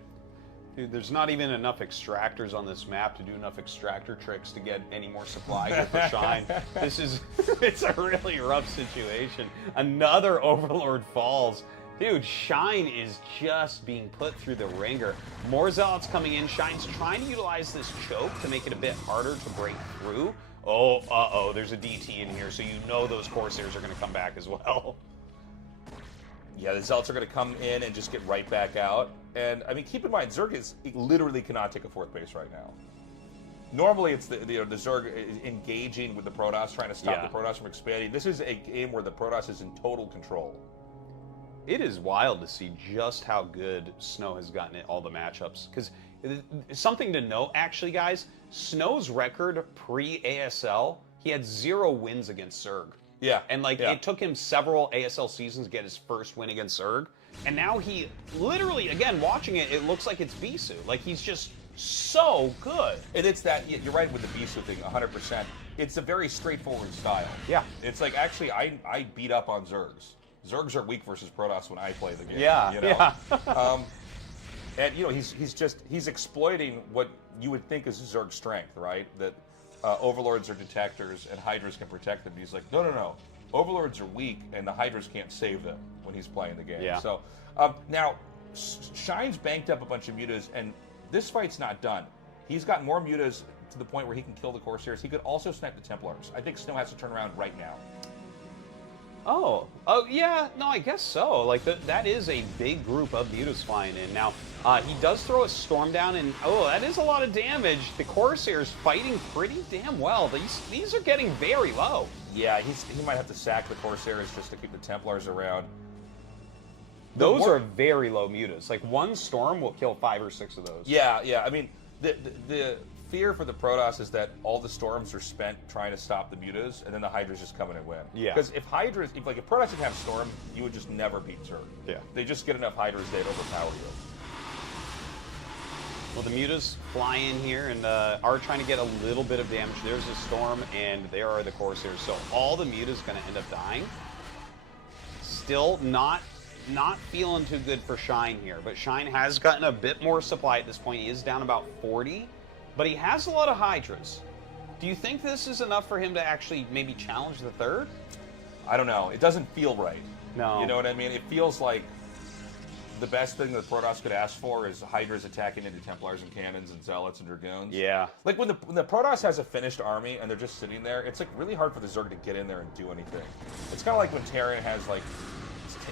Dude, there's not even enough extractors on this map to do enough extractor tricks to get any more supply here for Shine. It's a really rough situation. Another Overlord falls. Dude, Shine is just being put through the ringer. More Zealots coming in. Shine's trying to utilize this choke to make it a bit harder to break through. Oh, uh-oh, there's a DT in here, so you know those Corsairs are going to come back as well. Yeah, the Zealots are going to come in and just get right back out. And, I mean, keep in mind, Zerg literally cannot take a 4th base right now. Normally, it's the Zerg is engaging with the Protoss, trying to stop the Protoss from expanding. This is a game where the Protoss is in total control. It is wild to see just how good Snow has gotten at all the matchups. Because something to note, actually, guys, Snow's record pre-ASL, he had 0 wins against Zerg. Yeah. And, like, it took him several ASL seasons to get his first win against Zerg. And now he literally, again, watching it, it looks like it's Bisu. Like, he's just so good. And it's that, you're right with the Bisu thing, 100%. It's a very straightforward style. Yeah. It's like, actually, I beat up on Zergs. Zergs are weak versus Protoss when I play the game. Yeah, you know? yeah. And, you know, he's exploiting what you would think is Zerg's strength, right? That Overlords are detectors and Hydras can protect them. He's like, no. Overlords are weak and the Hydras can't save them when he's playing the game. Yeah. So, now, Shine's banked up a bunch of mutas, and this fight's not done. He's got more mutas to the point where he can kill the Corsairs. He could also snipe the Templars. I think Snow has to turn around right now. Oh, yeah, no, I guess so. Like, that is a big group of mutas flying in. Now, he does throw a storm down, and, that is a lot of damage. The Corsairs fighting pretty damn well. These are getting very low. Yeah, he might have to sack the Corsairs just to keep the Templars around. Those are very low mutas. Like, one storm will kill 5 or 6 of those. Yeah. I mean, the fear for the Protoss is that all the storms are spent trying to stop the mutas, and then the Hydras just come in and win. Yeah. Because if Protoss didn't have storm, you would just never beat Zerg. Yeah. They just get enough Hydras, they'd overpower you. Well, the mutas fly in here and are trying to get a little bit of damage. There's a storm, and there are the Corsairs. So all the mutas going to end up dying. Still not feeling too good for Shine here, but Shine has gotten a bit more supply at this point. He is down about 40, but he has a lot of Hydras. Do you think this is enough for him to actually maybe challenge the 3rd? I don't know. It doesn't feel right. No. You know what I mean? It feels like the best thing that Protoss could ask for is Hydras attacking into Templars and Cannons and Zealots and Dragoons. Yeah. Like when the Protoss has a finished army and they're just sitting there, it's like really hard for the Zerg to get in there and do anything. It's kind of like when Terran has like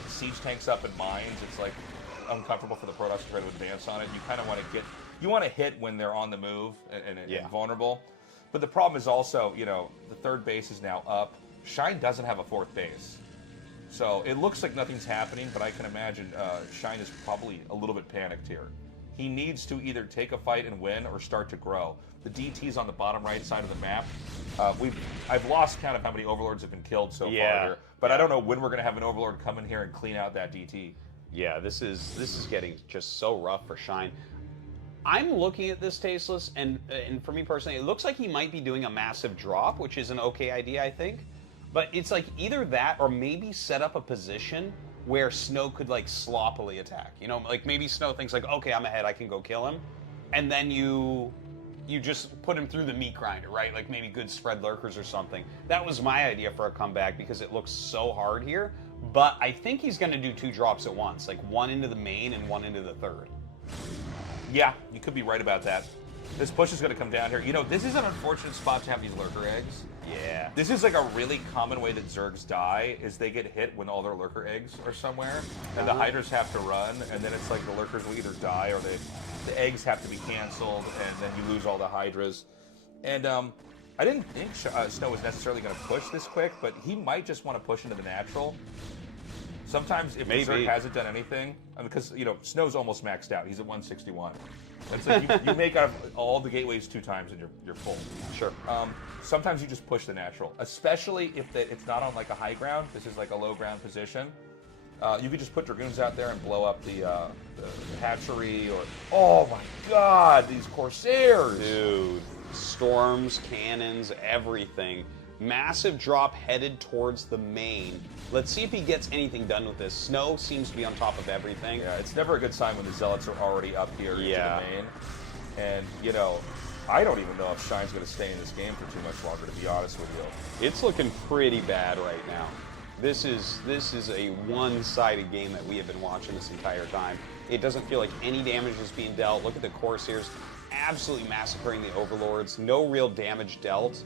siege tanks up and mines. It's like uncomfortable for the Protoss to try to advance on it. You kind of want to hit when they're on the move and vulnerable. But the problem is also, you know, the third base is now up. Shine doesn't have a fourth base. So it looks like nothing's happening, but I can imagine Shine is probably a little bit panicked here. He needs to either take a fight and win or start to grow. The DT's on the bottom right side of the map. I've lost count of how many Overlords have been killed so far here, but I don't know when we're going to have an Overlord come in here and clean out that DT. Yeah, this is getting just so rough for Shine. I'm looking at this Tasteless, and for me personally, it looks like he might be doing a massive drop, which is an okay idea, I think. But it's like either that or maybe set up a position where Snow could like sloppily attack. You know, like maybe Snow thinks like, okay, I'm ahead, I can go kill him. And then you just put him through the meat grinder, right? Like maybe good spread lurkers or something. That was my idea for a comeback because it looks so hard here. But I think he's going to do 2 drops at once, like one into the main and one into the third. Yeah, you could be right about that. This push is going to come down here. You know, this is an unfortunate spot to have these lurker eggs. Yeah. This is like a really common way that Zergs die, is they get hit when all their lurker eggs are somewhere, and the Hydras have to run, and then it's like the lurkers will either die or the eggs have to be canceled, and then you lose all the Hydras. And I didn't think Snow was necessarily going to push this quick, but he might just want to push into the natural. Sometimes if the Zerg hasn't done anything, because, you know, Snow's almost maxed out. He's at 161. It's like you make out of all the gateways 2 times and you're full. Sure. Sometimes you just push the natural, especially if it's not on like a high ground. This is like a low ground position. You could just put Dragoons out there and blow up the hatchery or... Oh my god, these Corsairs! Dude, storms, cannons, everything. Massive drop headed towards the main. Let's see if he gets anything done with this. Snow seems to be on top of everything. Yeah, it's never a good sign when the Zealots are already up here into the main. And, you know, I don't even know if Shine's going to stay in this game for too much longer, to be honest with you. It's looking pretty bad right now. This is a one-sided game that we have been watching this entire time. It doesn't feel like any damage is being dealt. Look at the Corsairs absolutely massacring the Overlords. No real damage dealt.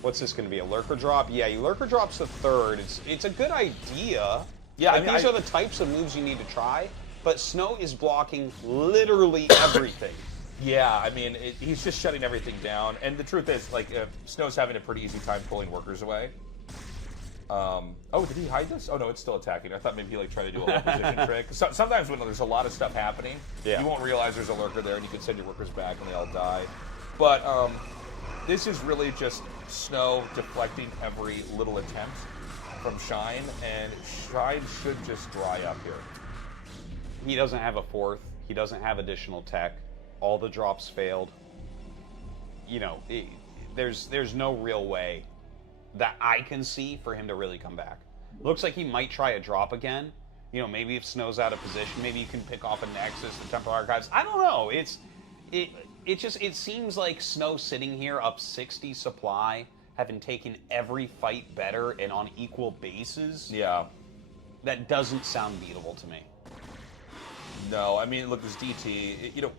What's this going to be, a lurker drop? Yeah, he lurker drops the third. It's a good idea. Yeah, like, these are the types of moves you need to try, but Snow is blocking literally everything. Yeah, I mean, he's just shutting everything down. And the truth is, like, Snow's having a pretty easy time pulling workers away. Oh, did he hide this? Oh, no, it's still attacking. I thought maybe he, like, tried to do a whole position trick. Sometimes when there's a lot of stuff happening, you won't realize there's a lurker there, and you can send your workers back, and they all die. But this is really just Snow deflecting every little attempt from Shine, and Shine should just dry up here. He doesn't have a fourth. He doesn't have additional tech. All the drops failed. You know, there's no real way that I can see for him to really come back. Looks like he might try a drop again. You know, maybe if Snow's out of position, maybe you can pick off a Nexus, the Temple Archives. I don't know. It seems like Snow sitting here up 60 supply, having taken every fight better and on equal bases. Yeah. That doesn't sound beatable to me. No, I mean, look, this DT, you know,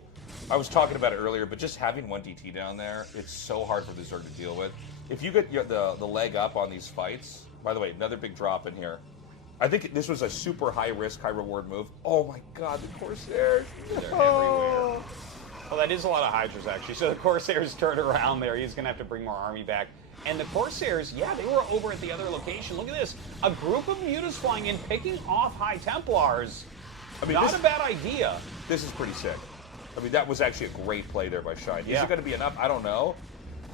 I was talking about it earlier, but just having one DT down there, it's so hard for the Zerg to deal with. If you get the leg up on these fights, by the way, another big drop in here. I think this was a super high risk, high reward move. Oh my god, the Corsairs, they're everywhere. Well, that is a lot of Hydras, actually. So the Corsairs turn around there. He's going to have to bring more army back. And the Corsairs, yeah, they were over at the other location. Look at this. A group of Mutas flying in, picking off High Templars. I mean, not a bad idea. This is pretty sick. I mean, that was actually a great play there by Shine. Is it going to be enough? I don't know.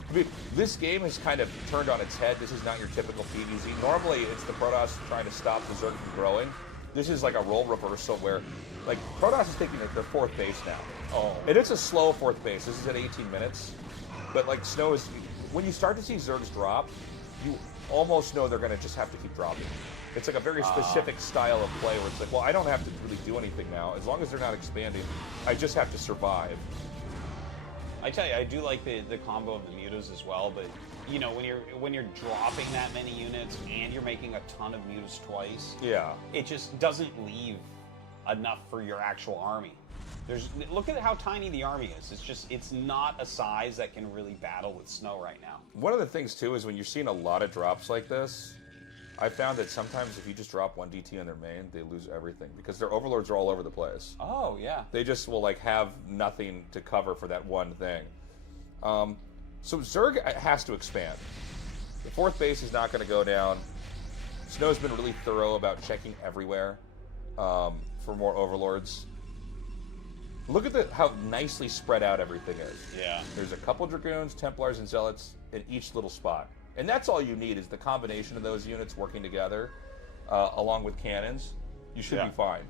I mean, this game has kind of turned on its head. This is not your typical PvZ. Normally, it's the Protoss trying to stop the Zerg from growing. This is like a role reversal where, like, Protoss is taking their fourth base now. Oh. And it's a slow fourth base. This is at 18 minutes. But, like, Snow is... When you start to see Zergs drop, you almost know they're going to just have to keep dropping. It's like a very specific style of play where it's like, well, I don't have to really do anything now. As long as they're not expanding, I just have to survive. I tell you, I do like the combo of the Mutas as well, but you know, when you're dropping that many units and you're making a ton of Mutas twice, yeah, it just doesn't leave enough for your actual army. Look at how tiny the army is. It's not a size that can really battle with snow right now. One of the things too is when you're seeing a lot of drops like this, I found that sometimes if you just drop one DT on their main, they lose everything because their overlords are all over the place. Oh yeah. They just will like have nothing to cover for that one thing. So Zerg has to expand. The 4th base is not going to go down. Snow's been really thorough about checking everywhere for more overlords. Look at how nicely spread out everything is. Yeah. There's a couple Dragoons, Templars, and Zealots in each little spot. And that's all you need is the combination of those units working together along with cannons. You should be fine.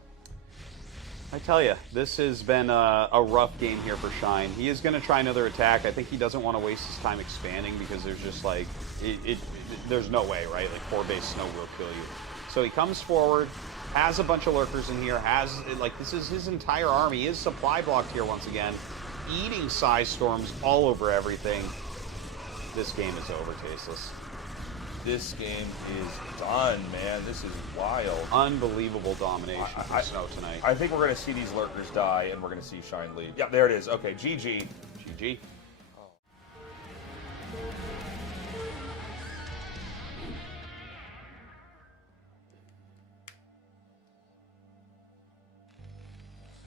I tell you, this has been a rough game here for Shine. He is going to try another attack. I think he doesn't want to waste his time expanding because there's just like, there's no way, right? Like 4-base snow will kill you. So he comes forward, has a bunch of lurkers in here, this is his entire army, is supply blocked here once again, eating size storms all over everything. This game is over, Tasteless. This game is done, man. This is wild. Unbelievable domination for Snow tonight. I think we're going to see these lurkers die, and we're going to see Shine lead. Yeah, there it is. Okay, GG. GG.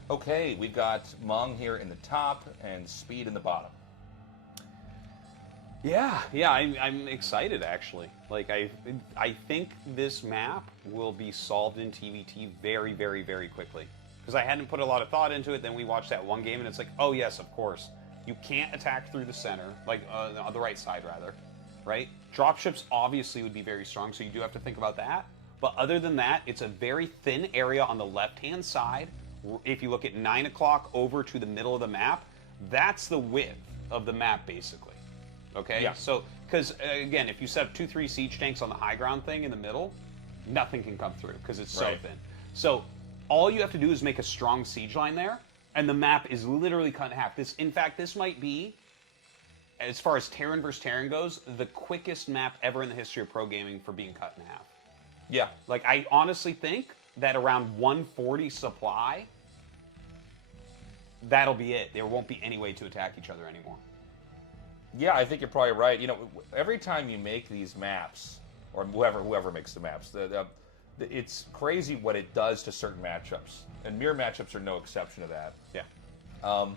Okay, we've got Mong here in the top and Speed in the bottom. Yeah, I'm excited actually. Like I think this map will be solved in TVT very, very, very quickly. Because I hadn't put a lot of thought into it. Then we watched that one game and it's like, oh yes, of course. You can't attack through the center, like on the right side rather, right? Dropships obviously would be very strong, so you do have to think about that. But other than that, it's a very thin area on the left-hand side. If you look at 9 o'clock over to the middle of the map, that's the width of the map basically. Okay, yeah. So, because again, if you set up 2-3 siege tanks on the high ground thing in the middle, nothing can come through because it's so thin. So, all you have to do is make a strong siege line there, and the map is literally cut in half. In fact, this might be, as far as Terran versus Terran goes, the quickest map ever in the history of pro gaming for being cut in half. Yeah. Like, I honestly think that around 140 supply, that'll be it. There won't be any way to attack each other anymore. Yeah, I think you're probably right. You know, every time you make these maps, or whoever makes the maps, it's crazy what it does to certain matchups. And mirror matchups are no exception to that. Yeah.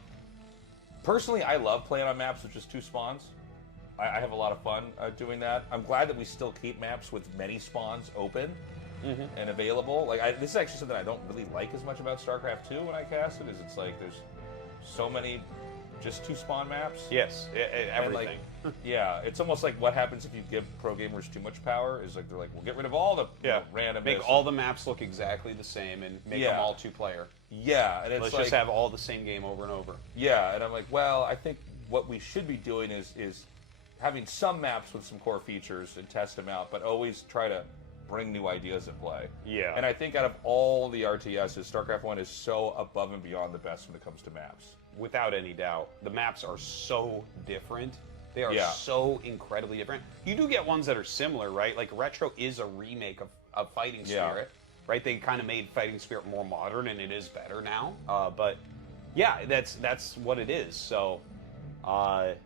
Personally, I love playing on maps with just 2 spawns. I have a lot of fun doing that. I'm glad that we still keep maps with many spawns open and available. Like, this is actually something I don't really like as much about StarCraft 2 when I cast it, is it's like there's so many just 2 spawn maps. Yes, everything. Like, yeah, it's almost like what happens if you give pro gamers too much power, is like they're like, we'll get rid of all the randomness. Make all the maps look exactly the same and make them all 2-player. Yeah, and it's Let's like, just have all the same game over and over. Yeah, and I'm like, well, I think what we should be doing is having some maps with some core features and test them out, but always try to bring new ideas in play. Yeah. And I think out of all the RTSs, StarCraft 1 is so above and beyond the best when it comes to maps. Without any doubt. The maps are so different. They are so incredibly different. You do get ones that are similar, right? Like Retro is a remake of Fighting Spirit, right? They kind of made Fighting Spirit more modern, and it is better now. But yeah, that's what it is. So I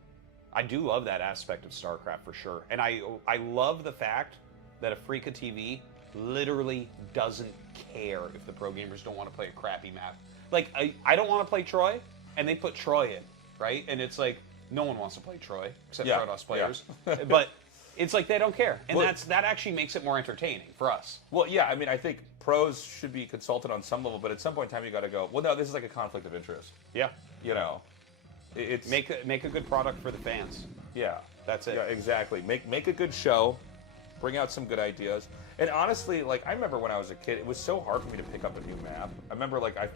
do love that aspect of StarCraft for sure. And I love the fact that Afreeca TV literally doesn't care if the pro gamers don't want to play a crappy map. Like, I don't want to play Troy, and they put Troy in, right? And it's like, no one wants to play Troy, except Protoss players. But it's like they don't care. And that actually makes it more entertaining for us. Well, yeah, I mean, I think pros should be consulted on some level, but at some point in time you got to go, well, no, this is like a conflict of interest. Yeah. You know, it's... Make a good product for the fans. Yeah. That's it. Yeah, exactly. Make a good show. Bring out some good ideas. And honestly, like, I remember when I was a kid, it was so hard for me to pick up a new map. I remember, like, I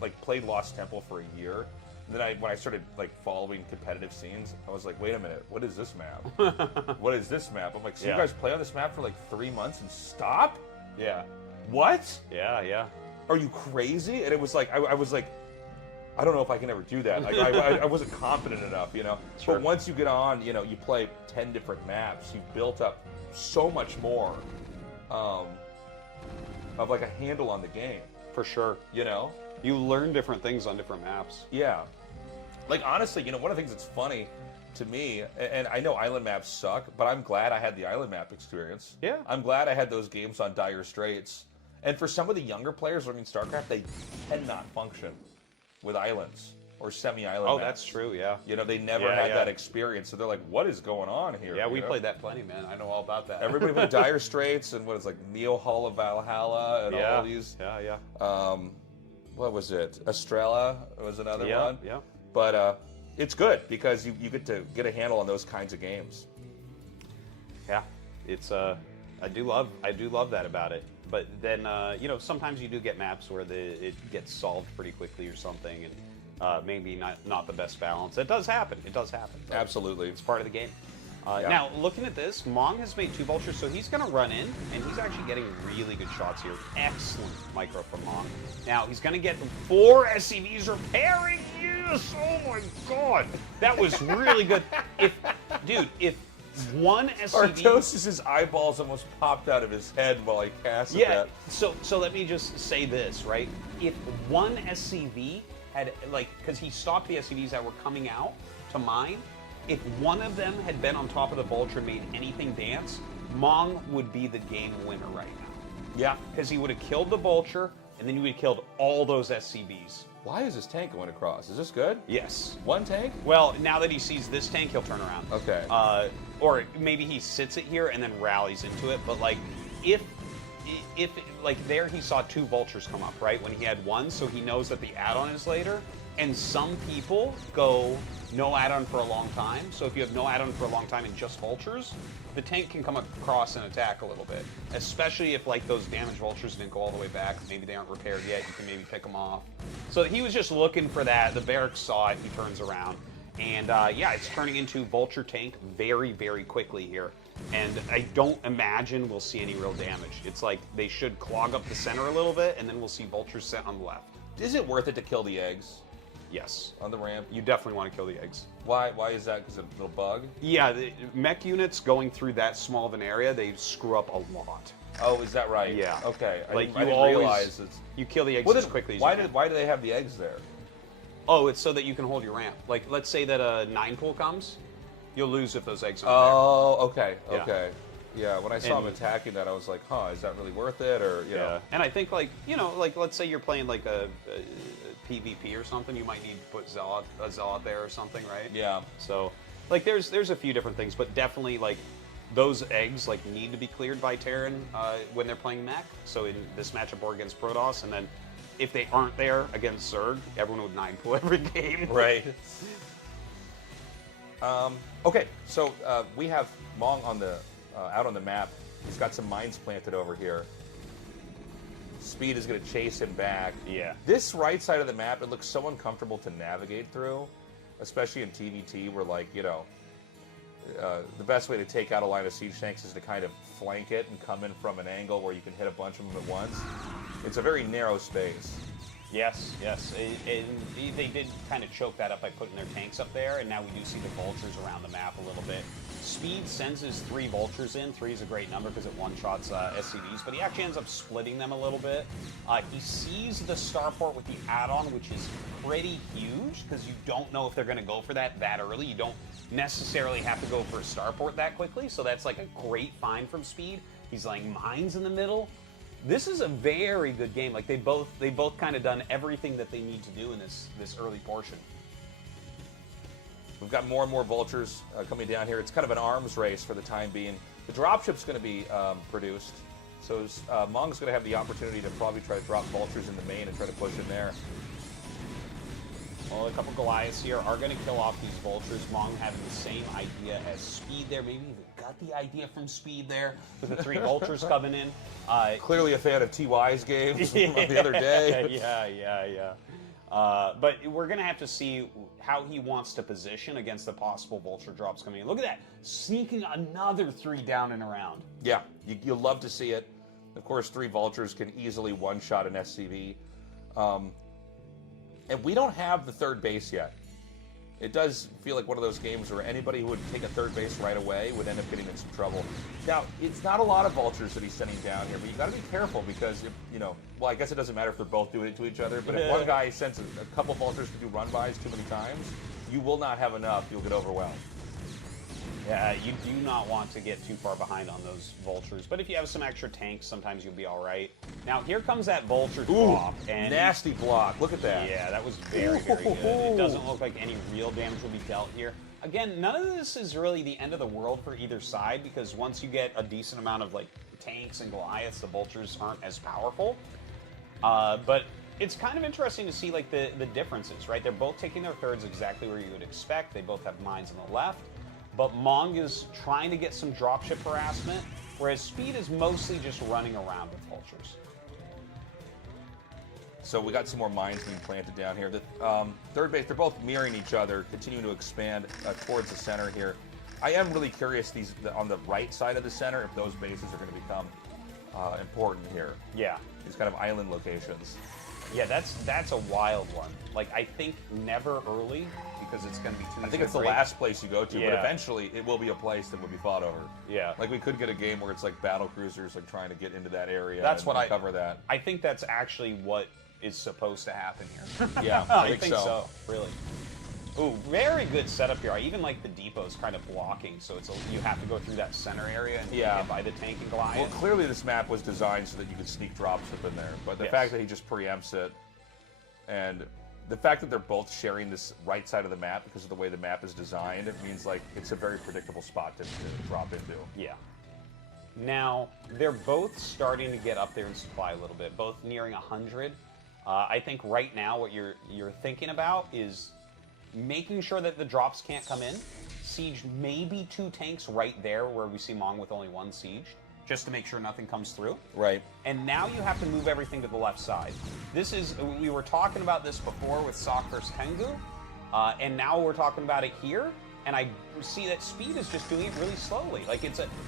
like played Lost Temple for a year. And then when I started, like, following competitive scenes, I was like, wait a minute, what is this map? What is this map? I'm like, so you guys play on this map for, like, 3 months and stop? Yeah. What? Yeah. Are you crazy? And it was like, I was like, I don't know if I can ever do that. Like, I wasn't confident enough, you know? Sure. But once you get on, you know, you play 10 different maps, you've built up so much more of like a handle on the game. For sure. You know? You learn different things on different maps. Yeah. Like, honestly, you know, one of the things that's funny to me, and I know island maps suck, but I'm glad I had the island map experience. Yeah. I'm glad I had those games on Dire Straits. And for some of the younger players learning StarCraft, they cannot function with islands or semi-island Oh, maps. that's true, yeah. You know, they never had that experience, so they're like, what is going on here? Yeah, we know? played that plenty, man. I know all about that. Everybody with Dire Straits and what is like Neo Hall of Valhalla and all these. Yeah. What was it? Estrella was another one. Yeah. But it's good because you get to get a handle on those kinds of games. Yeah, it's I do love that about it. But then you know, sometimes you do get maps where it gets solved pretty quickly or something, and maybe not the best balance. It does happen. It does happen. Absolutely, it's part of the game. Now, looking at this, Mong has made 2 vultures, so he's going to run in, and he's actually getting really good shots here. Excellent micro from Mong. Now, he's going to get 4 SCVs repairing. Yes! Oh my god! That was really good. If one SCV... Artos's eyeballs almost popped out of his head while he cast that. So let me just say this, right? If one SCV had, like, because he stopped the SCVs that were coming out to mine, if one of them had been on top of the vulture and made anything dance, Mong would be the game winner right now. Yeah. Because he would have killed the vulture, and then he would have killed all those SCVs. Why is this tank going across? Is this good? Yes. One tank? Well, now that he sees this tank, he'll turn around. Okay. Or maybe he sits it here and then rallies into it. But like, if like there he saw 2 vultures come up, right? When he had 1, so he knows that the add-on is later. And some people go no add-on for a long time. So if you have no add-on for a long time and just vultures, the tank can come across and attack a little bit. Especially if like those damaged vultures didn't go all the way back. Maybe they aren't repaired yet. You can maybe pick them off. So he was just looking for that. The barracks saw it. He turns around. And yeah, it's turning into vulture tank very, very quickly here. And I don't imagine we'll see any real damage. It's like they should clog up the center a little bit, and then we'll see vultures set on the left. Is it worth it to kill the eggs? Yes. On the ramp? You definitely want to kill the eggs. Why is that? Because of a little bug? Yeah, the mech units going through that small of an area, they screw up a lot. Oh, is that right? Yeah. Okay. Like I didn't realize it's... You kill the eggs Well, as quickly as why you can. Why do they have the eggs there? Oh, it's so that you can hold your ramp. Like, let's say that a 9 pool comes, you'll lose if those eggs aren't Oh, okay. Yeah. Okay. Yeah, when I saw him attacking that, I was like, huh, is that really worth it? Or, you know. And I think, like, you know, like, let's say you're playing, like, a PvP or something, you might need to put a Zealot there or something, right? Yeah. So, like, there's a few different things, but definitely, like, those eggs, like, need to be cleared by Terran when they're playing mech. So in this matchup or against Protoss, and then if they aren't there against Zerg, everyone would 9 pool every game. Right. Okay, so we have Mong on the out on the map. He's got some mines planted over here. Speed is going to chase him back. Yeah. This right side of the map, it looks so uncomfortable to navigate through, especially in TVT, where, like, you know, the best way to take out a line of siege tanks is to kind of flank it and come in from an angle where you can hit a bunch of them at once. It's a very narrow space. Yes. And they did kind of choke that up by putting their tanks up there, and now we do see the vultures around the map a little bit. Speed sends his 3 vultures in. 3 is a great number because it one-shots SCVs, but he actually ends up splitting them a little bit. He sees the starport with the add-on, which is pretty huge because you don't know if they're going to go for that early. You don't necessarily have to go for a starport that quickly, so that's like a great find from Speed. He's laying mines in the middle. This is a very good game. Like, they both kind of done everything that they need to do in this early portion. We've got more and more vultures coming down here. It's kind of an arms race for the time being. The dropship's going to be produced, so Mong's going to have the opportunity to probably try to drop vultures in the main and try to push in there. Well, a couple Goliaths here are going to kill off these vultures. Mong having the same idea as Speed there. Maybe even got the idea from Speed there with the 3 vultures coming in. Clearly a fan of TY's games from the other day. Yeah. But we're going to have to see how he wants to position against the possible vulture drops coming in. Look at that. Sneaking another 3 down and around. Yeah, you'll love to see it. Of course, 3 vultures can easily one-shot an SCV. And we don't have the 3rd base yet. It does feel like one of those games where anybody who would take a third base right away would end up getting in some trouble. Now, it's not a lot of vultures that he's sending down here, but you got to be careful because, if, well, I guess it doesn't matter if they're both doing it to each other, but if one guy sends a couple vultures to do run-bys too many times, you will not have enough. You'll get overwhelmed. Yeah, you do not want to get too far behind on those vultures, but if you have some extra tanks, sometimes you'll be all right. Now, here comes that vulture drop. And nasty block. Look at that. Yeah, that was very, very good. It doesn't look like any real damage will be dealt here. Again, none of this is really the end of the world for either side, because once you get a decent amount of like tanks and Goliaths, the vultures aren't as powerful. But it's kind of interesting to see like the differences, right? They're both taking their thirds exactly where you would expect. They both have mines on the left. But Mong is trying to get some dropship harassment, whereas Speed is mostly just running around with vultures. So we got some more mines being planted down here. The third base, they're both mirroring each other, continuing to expand towards the center here. I am really curious on the right side of the center if those bases are going to become important here. Yeah. These kind of island locations. Yeah, that's a wild one. Like, I think never early, because it's going to be too easy. I think it's the last place you go to, Yeah. but eventually it will be a place that will be fought over. Yeah. Like we could get a game where it's like battle cruisers like trying to get into that area. That's what I cover that. I think that's actually what is supposed to happen here. Yeah, I think so. Really. Ooh, very good setup here. I even like the depots kind of blocking, so you have to go through that center area and get hit by the tank and Goliath. Well, clearly this map was designed so that you could sneak dropship in there, but the fact that he just preempts it, and the fact that they're both sharing this right side of the map because of the way the map is designed, it means like it's a very predictable spot to drop into. Yeah. Now, they're both starting to get up there in supply a little bit, both nearing 100. I think right now what you're thinking about is making sure that the drops can't come in. Siege maybe 2 tanks right there where we see Mong with only 1 siege, just to make sure nothing comes through. Right. And now you have to move everything to the left side. We were talking about this before with Sok versus Tengu, and now we're talking about it here, and I see that Speed is just doing it really slowly. Like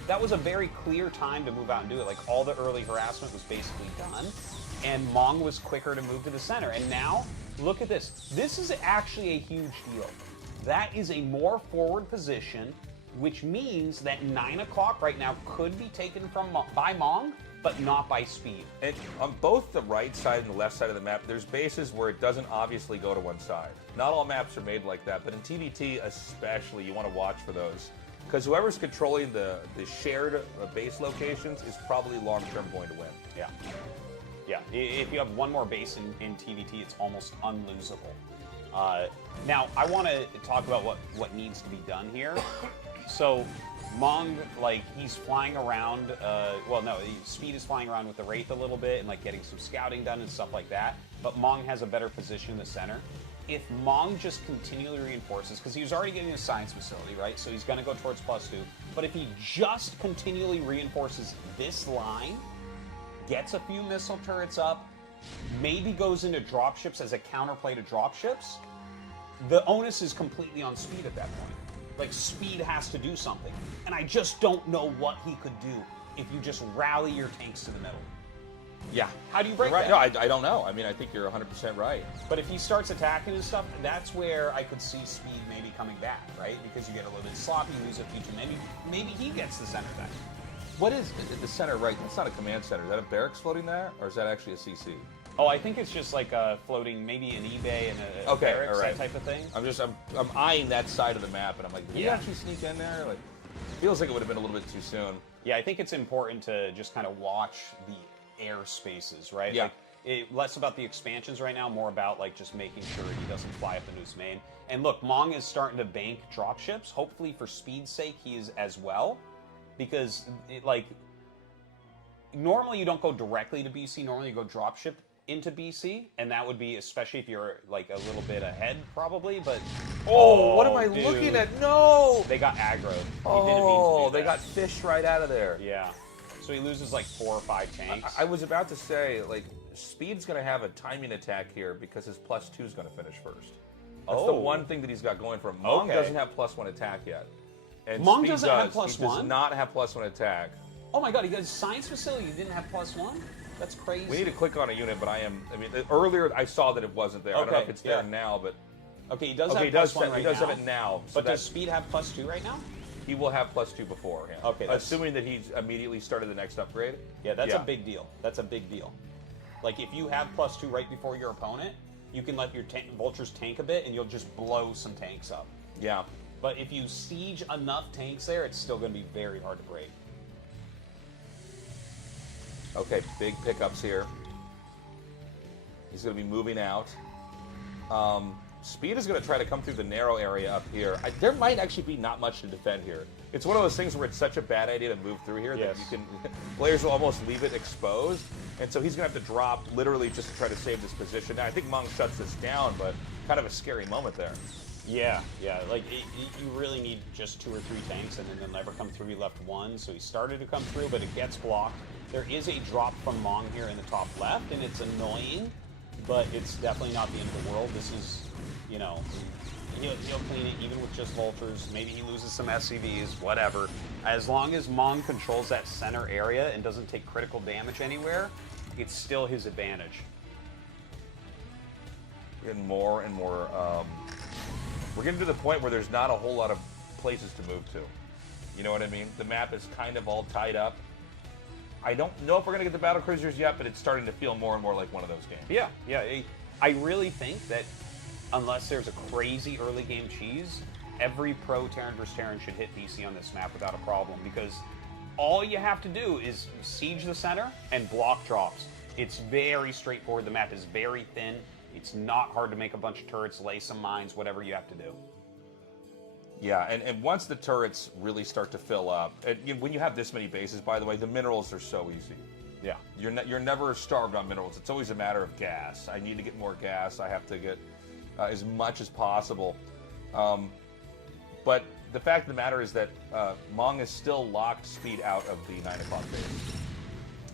that was a very clear time to move out and do it. Like all the early harassment was basically done, and Mong was quicker to move to the center. And now, look at this. This is actually a huge deal. That is a more forward position, which means that 9 o'clock right now could be taken by Mong, but not by Speed. And on both the right side and the left side of the map, there's bases where it doesn't obviously go to one side. Not all maps are made like that, but in TVT especially, you want to watch for those. Because whoever's controlling the shared base locations is probably long-term going to win. Yeah. Yeah, if you have one more base in TVT, it's almost unlosable. Now, I want to talk about what needs to be done here. So, Mong, like, he's flying around, Speed is flying around with the Wraith a little bit and, like, getting some scouting done and stuff like that. But Mong has a better position in the center. If Mong just continually reinforces, because he was already getting a science facility, right? So he's going to go towards +2. But if he just continually reinforces this line, gets a few missile turrets up, maybe goes into dropships as a counterplay to dropships, the onus is completely on Speed at that point. Like, Speed has to do something. And I just don't know what he could do if you just rally your tanks to the middle. Yeah. How do you break that? No, I don't know. I mean, I think you're 100% right. But if he starts attacking and stuff, that's where I could see Speed maybe coming back, right? Because you get a little bit sloppy, you lose a feature. Maybe he gets the center then. What is the center right? That's not a command center. Is that a barracks floating there, or is that actually a CC? Oh, I think it's just like floating, maybe an eBay and a barracks, that type of thing. I'm eyeing that side of the map, and I'm like, did he actually sneak in there? Like, feels like it would have been a little bit too soon. Yeah, I think it's important to just kind of watch the air spaces, right? Yeah. Like, less about the expansions right now, more about like just making sure he doesn't fly up into his main. And look, Mong is starting to bank dropships. Hopefully, for Speed's sake, he is as well. Because, normally you don't go directly to BC. Normally you go dropship into BC, and that would be, especially if you're, like, a little bit ahead, probably, but... Oh, what am I looking at? No! They got aggroed. Oh, they got fished right out of there. Yeah. So he loses, like, 4 or 5 tanks. I was about to say, like, Speed's going to have a timing attack here because his +2 is going to finish first. That's the one thing that he's got going for him. Mong doesn't have +1 attack yet. And Mong Speed doesn't have +1? He does not have +1 attack. Oh my god, he got a science facility, he didn't have +1? That's crazy. We need to click on a unit, but earlier I saw that it wasn't there. I don't know if it's there now, but Okay, he does Okay, have he does, +1 right he does now. have it now. So But does Speed have +2 right now? he will have +2 before. Yeah. Okay, that's- assuming that he's immediately started the next upgrade. Yeah, that's a big deal. That's a big deal. Like, if you have +2 right before your opponent, you can let your vultures tank a bit, and you'll just blow some tanks up. Yeah. But if you siege enough tanks there, it's still going to be very hard to break. Okay, big pickups here. He's going to be moving out. Speed is going to try to come through the narrow area up here. There might actually be not much to defend here. It's one of those things where it's such a bad idea to move through here that you can players will almost leave it exposed, and so he's going to have to drop literally just to try to save this position. Now, I think Mong shuts this down, but kind of a scary moment there. Yeah, yeah. Like, you really need just 2 or 3 tanks, and then they'll never come through. He left 1, so he started to come through, but it gets blocked. There is a drop from Mong here in the top left, and it's annoying, but it's definitely not the end of the world. This is, you know, he'll clean it even with just vultures. Maybe he loses some SCVs, whatever. As long as Mong controls that center area and doesn't take critical damage anywhere, it's still his advantage. Getting more and more. We're getting to the point where there's not a whole lot of places to move to. You know what I mean? The map is kind of all tied up. I don't know if we're going to get the battle cruisers yet, but it's starting to feel more and more like one of those games. Yeah, yeah. I really think that unless there's a crazy early game cheese, every pro Terran vs. Terran should hit DC on this map without a problem, because all you have to do is siege the center and block drops. It's very straightforward. The map is very thin. It's not hard to make a bunch of turrets, lay some mines, whatever you have to do. Yeah, and once the turrets really start to fill up, and when you have this many bases, by the way, the minerals are so easy. Yeah. You're never starved on minerals. It's always a matter of gas. I need to get more gas. I have to get as much as possible. But the fact of the matter is that Mong is still locked Speed out of the 9 o'clock base.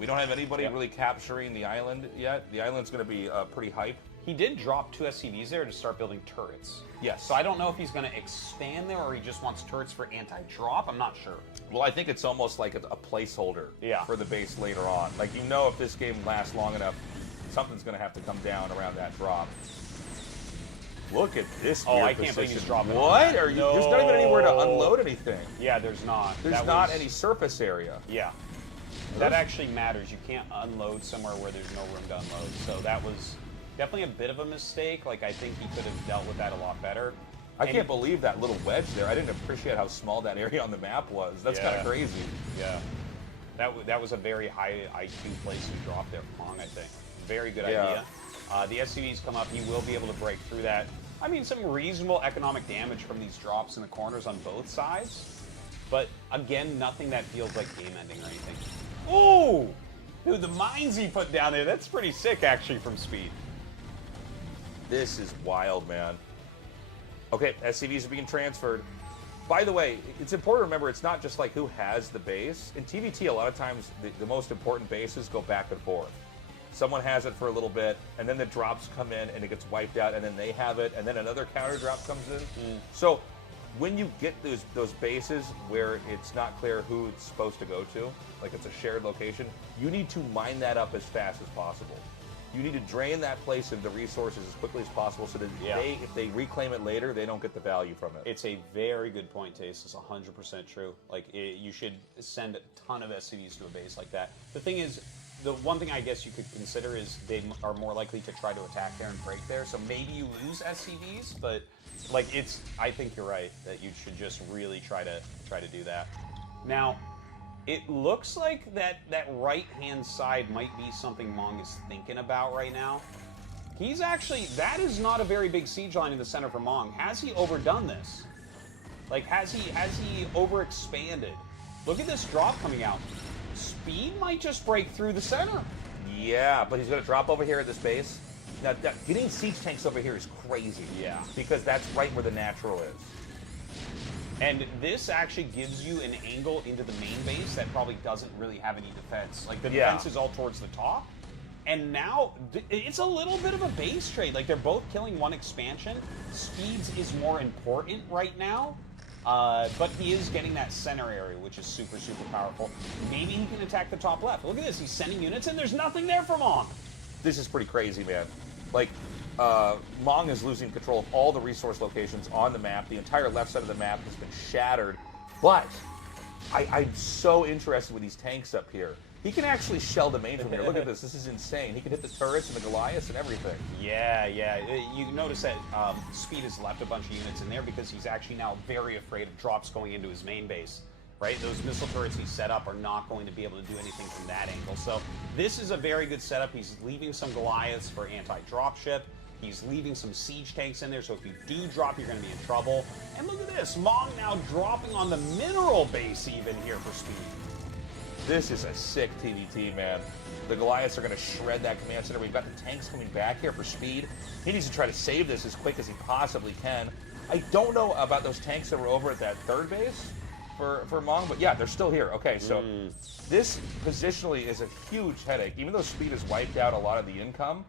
We don't have anybody really capturing the island yet. The island's going to be pretty hype. He did drop 2 SCVs there to start building turrets. Yes. So I don't know if he's going to expand there or he just wants turrets for anti-drop. I'm not sure. Well, I think it's almost like a placeholder for the base later on. Like, you know, if this game lasts long enough, something's going to have to come down around that drop. Look at this. Oh, I can't believe he's dropping. What? Are you? No. There's not even anywhere to unload anything. Yeah, there's not. There's not any surface area. Yeah. That actually matters. You can't unload somewhere where there's no room to unload. So that was definitely a bit of a mistake. Like, I think he could have dealt with that a lot better. I can't believe that little wedge there. I didn't appreciate how small that area on the map was. That's kind of crazy. Yeah. That was a very high IQ place to drop there from Hong, I think. Very good idea. The SCVs come up. He will be able to break through that. I mean, some reasonable economic damage from these drops in the corners on both sides. But, again, nothing that feels like game-ending or anything. Ooh! Dude, the mines he put down there, that's pretty sick, actually, from Speed. This is wild, man. Okay, SCVs are being transferred. By the way, it's important to remember it's not just like who has the base. In TVT, a lot of times the most important bases go back and forth. Someone has it for a little bit, and then the drops come in, and it gets wiped out, and then they have it, and then another counter drop comes in. So when you get those bases where it's not clear who it's supposed to go to, like it's a shared location, you need to mine that up as fast as possible. You need to drain that place of the resources as quickly as possible so that if they reclaim it later, they don't get the value from it. It's a very good point, Tace. It's 100% true. Like, you should send a ton of SCVs to a base like that. The thing is, the one thing I guess you could consider is they are more likely to try to attack there and break there. So maybe you lose SCVs, but like I think you're right that you should just really try to do that. Now, it looks like that right-hand side might be something Mong is thinking about right now. He's actually, that is not a very big siege line in the center for Mong. Has he overdone this? Like, has he overexpanded? Look at this drop coming out. Speed might just break through the center. Yeah, but he's going to drop over here at this base. Now, getting siege tanks over here is crazy. Yeah. Because that's right where the natural is. And this actually gives you an angle into the main base that probably doesn't really have any defense. Like, the defense is all towards the top. And now, it's a little bit of a base trade. Like, they're both killing one expansion. Speeds is more important right now. But he is getting that center area, which is super, super powerful. Maybe he can attack the top left. Look at this. He's sending units, and there's nothing there for Mong. This is pretty crazy, man. Like, Mong is losing control of all the resource locations on the map. The entire left side of the map has been shattered. But I'm so interested with these tanks up here. He can actually shell the main from here. Look at this. This is insane. He can hit the turrets and the Goliaths and everything. Yeah. You notice that Speed has left a bunch of units in there because he's actually now very afraid of drops going into his main base. Right? Those missile turrets he set up are not going to be able to do anything from that angle. So this is a very good setup. He's leaving some Goliaths for anti-dropship. He's leaving some siege tanks in there, so if you do drop, you're going to be in trouble. And look at this. Mong now dropping on the mineral base even here for Speed. This is a sick TVT, man. The Goliaths are going to shred that command center. We've got the tanks coming back here for Speed. He needs to try to save this as quick as he possibly can. I don't know about those tanks that were over at that third base for Mong, but yeah, they're still here. Okay, so this positionally is a huge headache. Even though Speed has wiped out a lot of the income,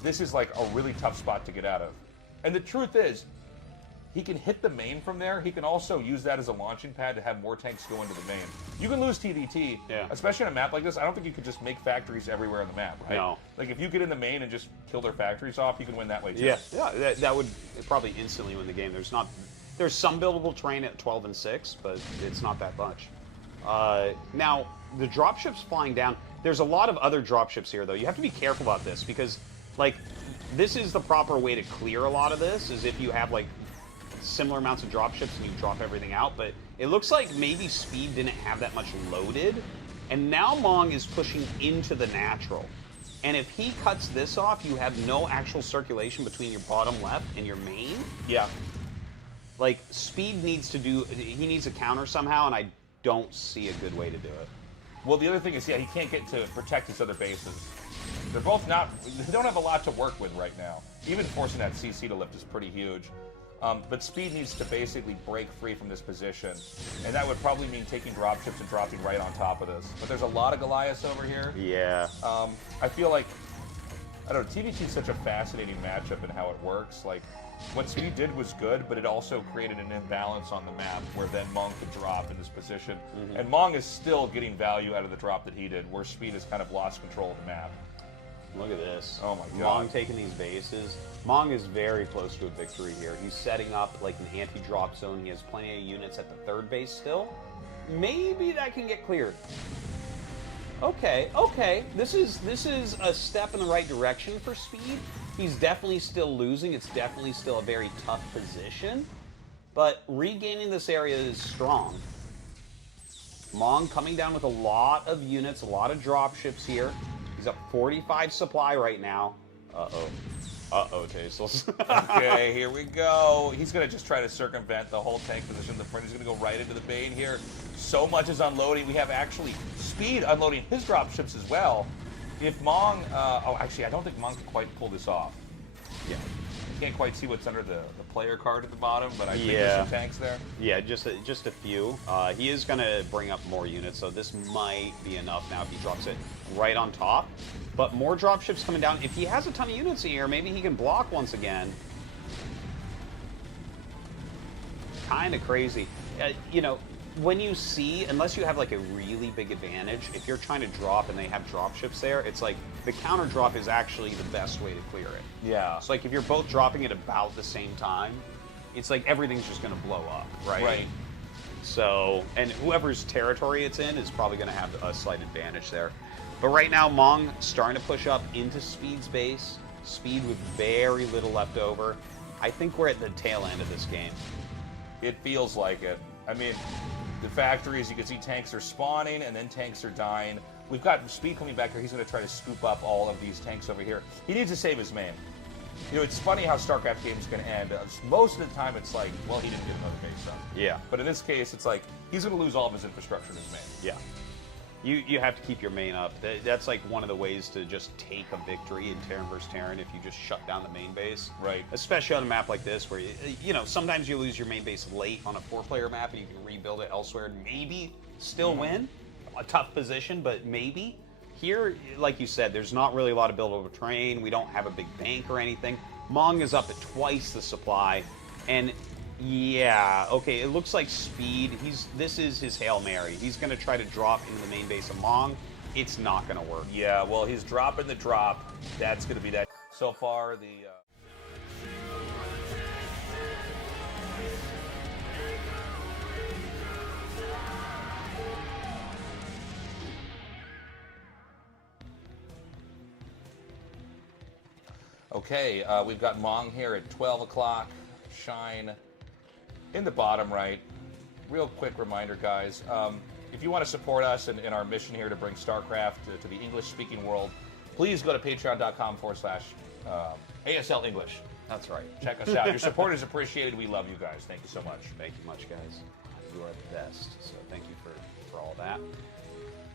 this is like a really tough spot to get out of. And the truth is, he can hit the main from there. He can also use that as a launching pad to have more tanks go into the main. You can lose TVT, especially on a map like this. I don't think you could just make factories everywhere on the map, right? No. Like if you get in the main and just kill their factories off, you can win that way too. Yeah, that would probably instantly win the game. There's some buildable terrain at 12 and 6, but it's not that much. Now, the dropships flying down, there's a lot of other dropships here, though. You have to be careful about this because, like, this is the proper way to clear a lot of this, is if you have, like, similar amounts of dropships and you drop everything out, but it looks like maybe Speed didn't have that much loaded, and now Mong is pushing into the natural. And if he cuts this off, you have no actual circulation between your bottom left and your main. Yeah. Like, Speed needs to he needs a counter somehow, and I don't see a good way to do it. Well, the other thing is, yeah, he can't get to protect his other bases. They're both they don't have a lot to work with right now. Even forcing that CC to lift is pretty huge. But Speed needs to basically break free from this position, and that would probably mean taking dropships and dropping right on top of this. But there's a lot of Goliaths over here. Yeah. I feel like, I don't know, TVT is such a fascinating matchup in how it works. Like, what Speed did was good, but it also created an imbalance on the map where then Mong could drop in this position. And Mong is still getting value out of the drop that he did, where Speed has kind of lost control of the map. Look at this. Oh my god. Mong taking these bases. Mong is very close to a victory here. He's setting up like an anti-drop zone. He has plenty of units at the third base still. Maybe that can get cleared. Okay. This is a step in the right direction for Speed. He's definitely still losing. It's definitely still a very tough position. But regaining this area is strong. Mong coming down with a lot of units, a lot of dropships here. He's up 45 supply right now. Uh-oh, Tastles. Okay, here we go. He's going to just try to circumvent the whole tank position in the front. He's going to go right into the bane here. So much is unloading. We have actually Speed unloading his dropships as well. If Mong... actually, I don't think Mong can quite pull this off. Yeah. I can't quite see what's under the player card at the bottom, but I think there's some tanks there. Yeah, just a few. He is going to bring up more units, so this might be enough now if he drops it right on top. But more dropships coming down. If he has a ton of units in here, maybe he can block once again. Kind of crazy. You know, when you see, unless you have like a really big advantage, if you're trying to drop and they have dropships there, it's like the counter drop is actually the best way to clear it. Yeah. So like if you're both dropping at about the same time, it's like everything's just going to blow up, right? Right. So, and whoever's territory it's in is probably going to have a slight advantage there. But right now, Mong starting to push up into Speed's base. Speed with very little left over. I think we're at the tail end of this game. It feels like it. I mean, the factories, you can see tanks are spawning and then tanks are dying. We've got Speed coming back here. He's going to try to scoop up all of these tanks over here. He needs to save his main. You know, it's funny how StarCraft games can end. Most of the time, it's like, well, he didn't get another base done. Yeah. But in this case, it's like, he's going to lose all of his infrastructure in his main. Yeah. You have to keep your main up. That's like one of the ways to just take a victory in Terran vs. Terran if you just shut down the main base. Right. Especially on a map like this where, you know, sometimes you lose your main base late on a 4-player map and you can rebuild it elsewhere and maybe still win. A tough position, but maybe. Here, like you said, there's not really a lot of buildable terrain. We don't have a big bank or anything. Mong is up at twice the supply. And yeah, okay, it looks like Speed, this is his Hail Mary. He's going to try to drop into the main base of Mong. It's not going to work. Yeah, well, he's dropping the drop. That's going to be that. So far, the... Okay, we've got Mong here at 12 o'clock. Shine in the bottom right. Real quick reminder, guys. If you want to support us in our mission here to bring StarCraft to the English-speaking world, please go to patreon.com/ASL English. That's right. Check us out. Your support is appreciated. We love you guys. Thank you so much. Thank you much, guys. You are the best. So thank you for all that.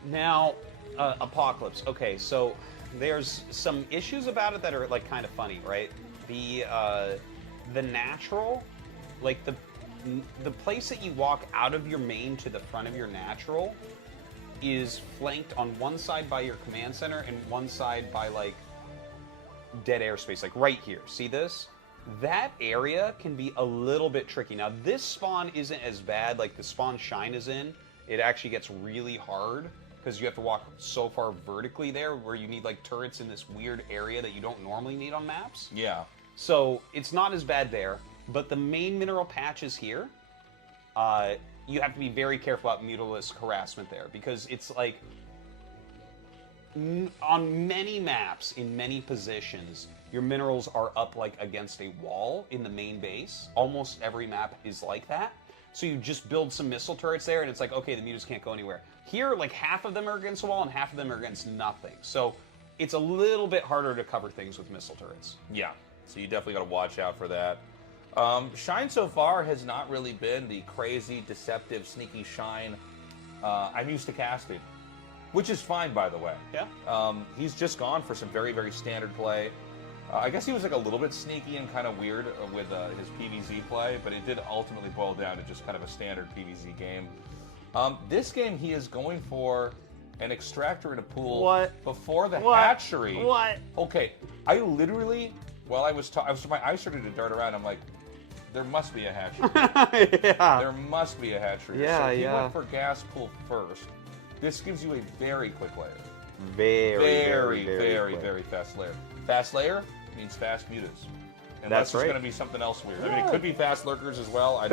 Now, Apocalypse. Okay, so there's some issues about it that are like kind of funny, right? The natural, like the place that you walk out of your main to the front of your natural is flanked on one side by your command center and one side by like dead airspace, like right here. See this? That area can be a little bit tricky. Now this spawn isn't as bad, like the spawn Shine is in. It actually gets really hard because you have to walk so far vertically there where you need like turrets in this weird area that you don't normally need on maps. Yeah. So it's not as bad there, but the main mineral patches here, you have to be very careful about Mutalisk harassment there because it's like on many maps in many positions, your minerals are up like against a wall in the main base. Almost every map is like that. So you just build some missile turrets there and it's like, okay, the Mutas can't go anywhere. Here, like half of them are against a wall and half of them are against nothing. So it's a little bit harder to cover things with missile turrets. Yeah. So you definitely got to watch out for that. Shine so far has not really been the crazy, deceptive, sneaky Shine I'm used to casting, which is fine, by the way. Yeah. He's just gone for some very, very standard play. I guess he was like a little bit sneaky and kind of weird with his PvZ play, but it did ultimately boil down to just kind of a standard PvZ game. This game, he is going for an extractor in a pool before the hatchery. What? Okay, I literally, while I was my eyes started to dart around. I'm like, there must be a hatchery. Yeah. There must be a hatchery. Yeah, so he went for gas pool first. This gives you a very quick layer. Very fast layer. Fast layer means fast mutas. Unless there's going to be something else weird. I mean, it could be fast lurkers as well. I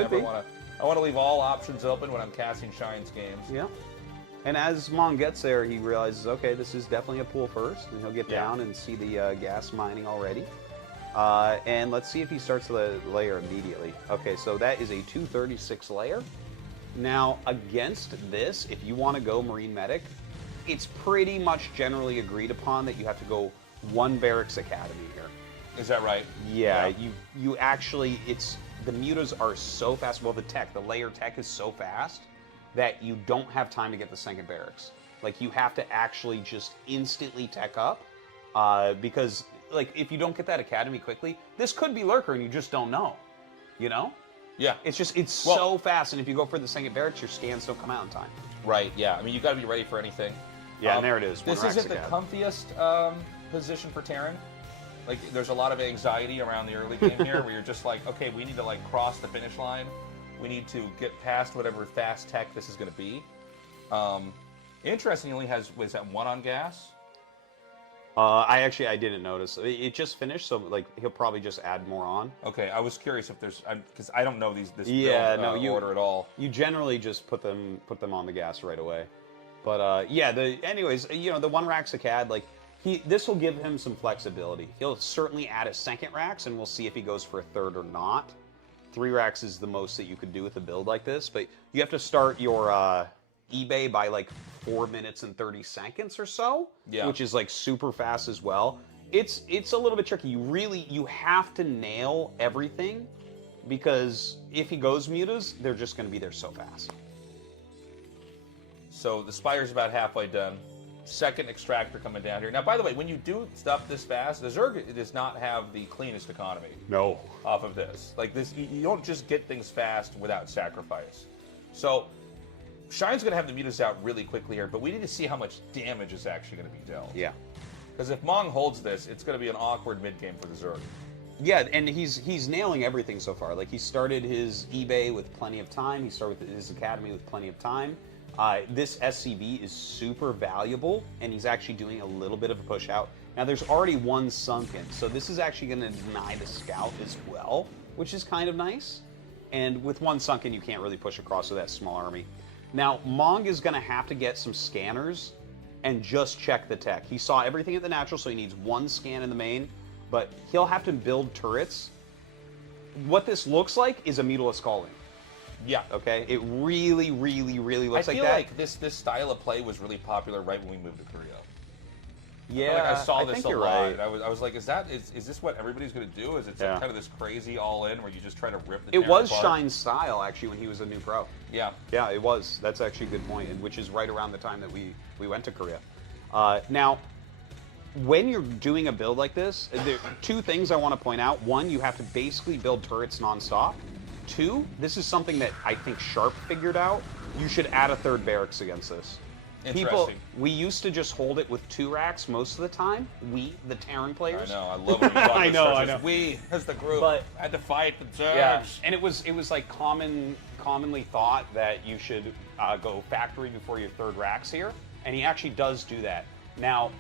want to leave all options open when I'm casting Shine's games. Yeah. And as Mon gets there, he realizes, okay, this is definitely a pool first, and he'll get down and see the gas mining already. And let's see if he starts the layer immediately. Okay, so that is a 236 layer. Now, against this, if you want to go Marine Medic, it's pretty much generally agreed upon that you have to go one Barracks Academy here. Is that right? Yeah. You actually, the mutas are so fast. Well, the layer tech is so fast that you don't have time to get the second barracks. Like, you have to actually just instantly tech up because, like, if you don't get that academy quickly, this could be lurker and you just don't know, you know? Yeah. It's so fast, and if you go for the second barracks, your scans don't come out in time. Right, yeah. I mean, you got to be ready for anything. Yeah, and there it is. This isn't the comfiest position for Terran. Like, there's a lot of anxiety around the early game here where you're just like, okay, we need to, like, cross the finish line. We need to get past whatever fast tech this is going to be. Interesting, he only was that one on gas? I didn't notice. It just finished, so like he'll probably just add more on. Okay, I was curious if there's, because I don't know this build, order at all. You generally just put them on the gas right away. But yeah, anyways, you know, the one Rax Acad, like this will give him some flexibility. He'll certainly add a second Rax, and we'll see if he goes for a third or not. 3 Rax is the most that you could do with a build like this, but you have to start your eBay by like 4 minutes and 30 seconds or so, which is like super fast as well. It's a little bit tricky. You have to nail everything, because if he goes mutas, they're just going to be there so fast. So the Spire's about halfway done. Second extractor coming down here. Now, by the way, when you do stuff this fast, the Zerg does not have the cleanest economy. No. Off of this. Like this, you don't just get things fast without sacrifice. So Shine's going to have the mutas out really quickly here, but we need to see how much damage is actually going to be dealt. Yeah. Because if Mong holds this, it's going to be an awkward mid-game for the Zerg. Yeah, and he's nailing everything so far. Like, he started his eBay with plenty of time. He started with his academy with plenty of time. This SCV is super valuable, and he's actually doing a little bit of a push out. Now, there's already one sunken, so this is actually going to deny the scout as well, which is kind of nice. And with one sunken, you can't really push across with that small army. Now, Mong is going to have to get some scanners and just check the tech. He saw everything at the natural, so he needs one scan in the main, but he'll have to build turrets. What this looks like is a Mutalisk calling. Yeah. Okay? It really, really, really looks like that. I feel like this style of play was really popular right when we moved to Korea. Yeah, I saw this a lot. Right. I was like, is this what everybody's going to do? Is it kind of this crazy all-in where you just try to rip the It was apart? Shine's style, actually, when he was a new pro. Yeah. Yeah, it was. That's actually a good point, and which is right around the time that we went to Korea. Now, when you're doing a build like this, there are two things I want to point out. One, you have to basically build turrets nonstop. Two, this is something that I think Sharp figured out. You should add a third barracks against this. People, we used to just hold it with 2 racks most of the time. We, the Terran players. I know. I love it. I know. We, as the group, had to fight the Turks. Yeah, and it was like commonly thought that you should go factory before your third racks here, and he actually does do that. Now,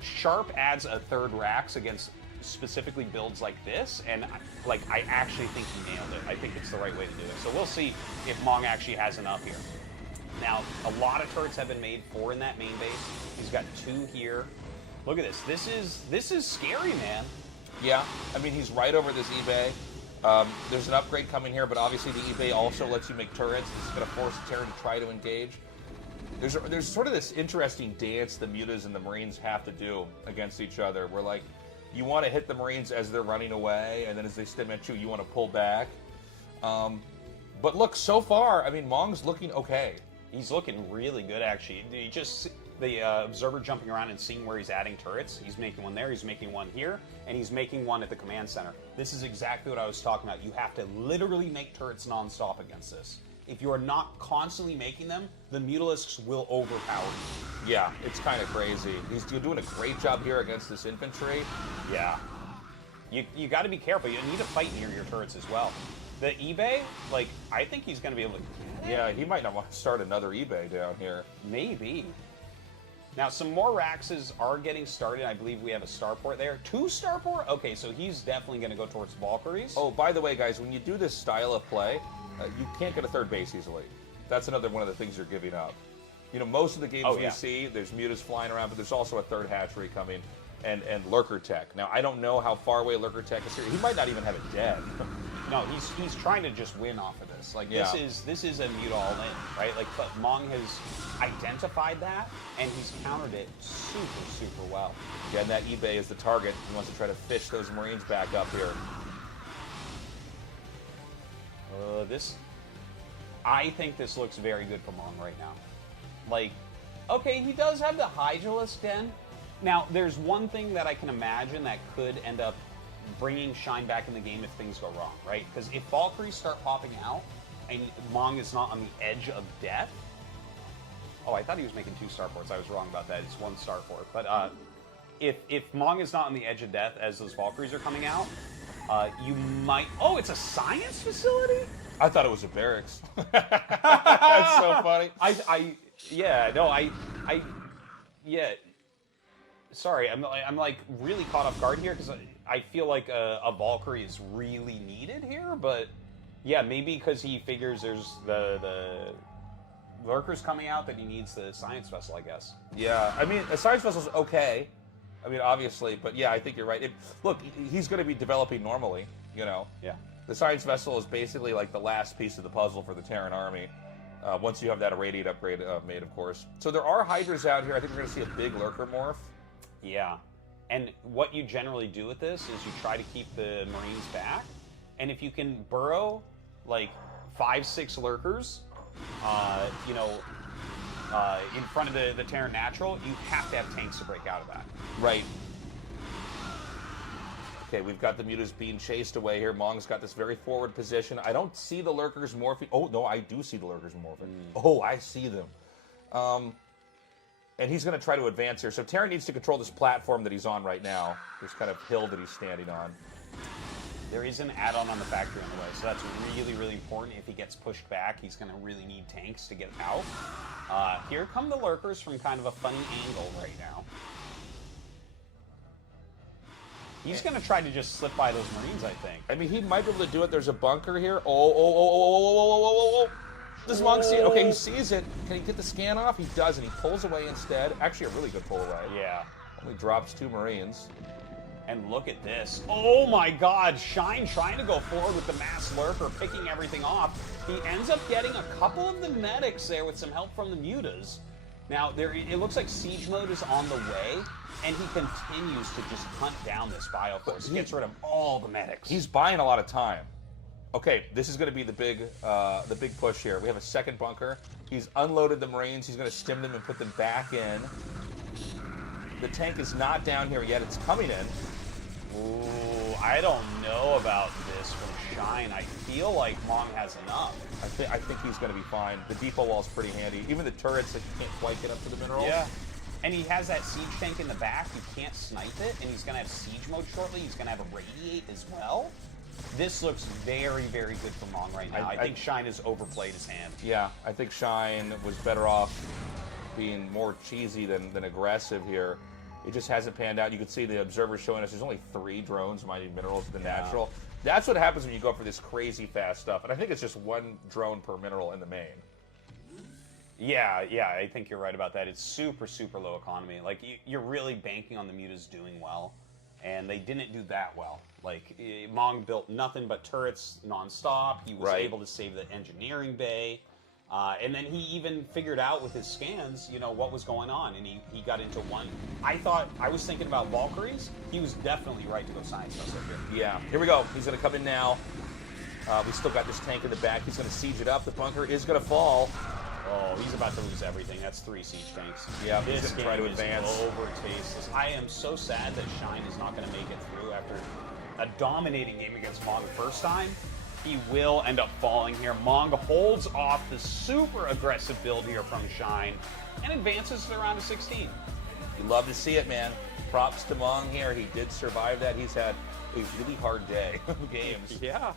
Sharp adds a third racks against specifically builds like this, and I actually think he nailed it. I think it's the right way to do it. So we'll see if Mong actually has enough here. Now, a lot of turrets have been made, 4 in that main base. He's got 2 here. Look at this. This is scary, man. Yeah, I mean, he's right over this eBay. There's an upgrade coming here, but obviously the eBay also lets you make turrets. This is going to force the Terran to try to engage. There's sort of this interesting dance the Mutas and the Marines have to do against each other, where, like, you want to hit the Marines as they're running away, and then as they stem at you, you want to pull back. But look, so far, I mean, Mong's looking okay. He's looking really good, actually. You just the observer jumping around and seeing where he's adding turrets. He's making one there, he's making one here, and he's making one at the command center. This is exactly what I was talking about. You have to literally make turrets nonstop against this. If you are not constantly making them, the Mutalisks will overpower you. Yeah, it's kind of crazy. He's doing a great job here against this infantry. Yeah. You got to be careful. You need to fight near your turrets as well. The eBay, like, I think he's going to be able to get it. Yeah, he might not want to start another eBay down here. Maybe. Now, some more Raxes are getting started. I believe we have a starport there. 2 starport? Okay, so he's definitely going to go towards Valkyries. Oh, by the way, guys, when you do this style of play, you can't get a third base easily. That's another one of the things you're giving up. You know, most of the games we see, there's Mutas flying around, but there's also a third hatchery coming, and Lurker Tech. Now, I don't know how far away Lurker Tech is here. He might not even have it dead. No, he's trying to just win off of this. Like, this is a mute all in, right? Like, but Mong has identified that, and he's countered it super, super well. Yeah, and that eBay is the target. He wants to try to fish those Marines back up here. I think this looks very good for Mong right now. Like, okay, he does have the Hydralisk Den. Now, there's one thing that I can imagine that could end up bringing Shine back in the game if things go wrong, right? Because if Valkyries start popping out and Mong is not on the edge of death... Oh, I thought he was making 2 starports. I was wrong about that. It's 1 starport. But if Mong is not on the edge of death as those Valkyries are coming out, you might... Oh, it's a science facility? I thought it was a barracks. That's so funny. Sorry, I'm like really caught off guard here because I feel like a Valkyrie is really needed here, but yeah, maybe because he figures there's the lurkers coming out that he needs the science vessel, I guess. Yeah, I mean, a science vessel's okay. I mean, obviously, but yeah, I think you're right. Look, he's going to be developing normally, you know. Yeah. The science vessel is basically like the last piece of the puzzle for the Terran army. Once you have that irradiate upgrade made, of course. So there are Hydras out here. I think we're going to see a big lurker morph. Yeah. And what you generally do with this is you try to keep the Marines back. And if you can burrow like 5-6 lurkers, in front of the Terran Natural, you have to have tanks to break out of that. Right. Okay, we've got the Mutas being chased away here. Mong's got this very forward position. I don't see the lurkers morphing. Oh, no, I do see the lurkers morphing. Oh, I see them. And he's going to try to advance here. So Terran needs to control this platform that he's on right now. This kind of hill that he's standing on. There is an add-on on the factory on the way, so that's really, really important. If he gets pushed back, he's going to really need tanks to get out. Here come the lurkers from kind of a funny angle right now. He's going to try to just slip by those Marines, I think. I mean, he might be able to do it. There's a bunker here. Oh. Does Mong see it? Okay, he sees it. Can he get the scan off? He does, and he pulls away instead. Actually, a really good pull away. Yeah. Only drops 2 Marines. And look at this. Oh my God, Shine trying to go forward with the mass lurker, picking everything off. He ends up getting a couple of the medics there with some help from the mutas. Now, it looks like siege mode is on the way, and he continues to just hunt down this Bioforce. He gets rid of all the medics. He's buying a lot of time. Okay, this is going to be the big push here. We have a second bunker. He's unloaded the Marines. He's going to stim them and put them back in. The tank is not down here yet. It's coming in. Ooh, I don't know about this from Shine. I feel like Mong has enough. I think he's going to be fine. The depot wall's pretty handy. Even the turrets that can't quite get up to the minerals. Yeah. And he has that siege tank in the back. You can't snipe it. And he's going to have siege mode shortly. He's going to have a radiate as well. This looks very, very good for Mong right now. I think Shine has overplayed his hand. Yeah, I think Shine was better off being more cheesy than aggressive here. It just hasn't panned out. You can see the observers showing us there's only 3 drones mining minerals at the natural. That's what happens when you go for this crazy fast stuff. And I think it's just 1 drone per mineral in the main. Yeah, I think you're right about that. It's super, super low economy. Like, you're really banking on the mutas doing well, and they didn't do that well. Like, Mong built nothing but turrets nonstop. He was able to save the engineering bay. And then he even figured out with his scans, you know, what was going on, and he got into one. I was thinking about Valkyries. He was definitely right to go science up here. Yeah, here we go. He's going to come in now. We still got this tank in the back. He's going to siege it up. The bunker is going to fall. Oh, he's about to lose everything. That's 3 siege tanks. Yeah, he's going to try to advance. Over tasteless. I am so sad that Shine is not going to make it through after a dominating game against Mong the first time. He will end up falling here. Mong holds off the super aggressive build here from Shine and advances to the round of 16. You love to see it, man. Props to Mong here. He did survive that. He's had a really hard day of games. Yeah.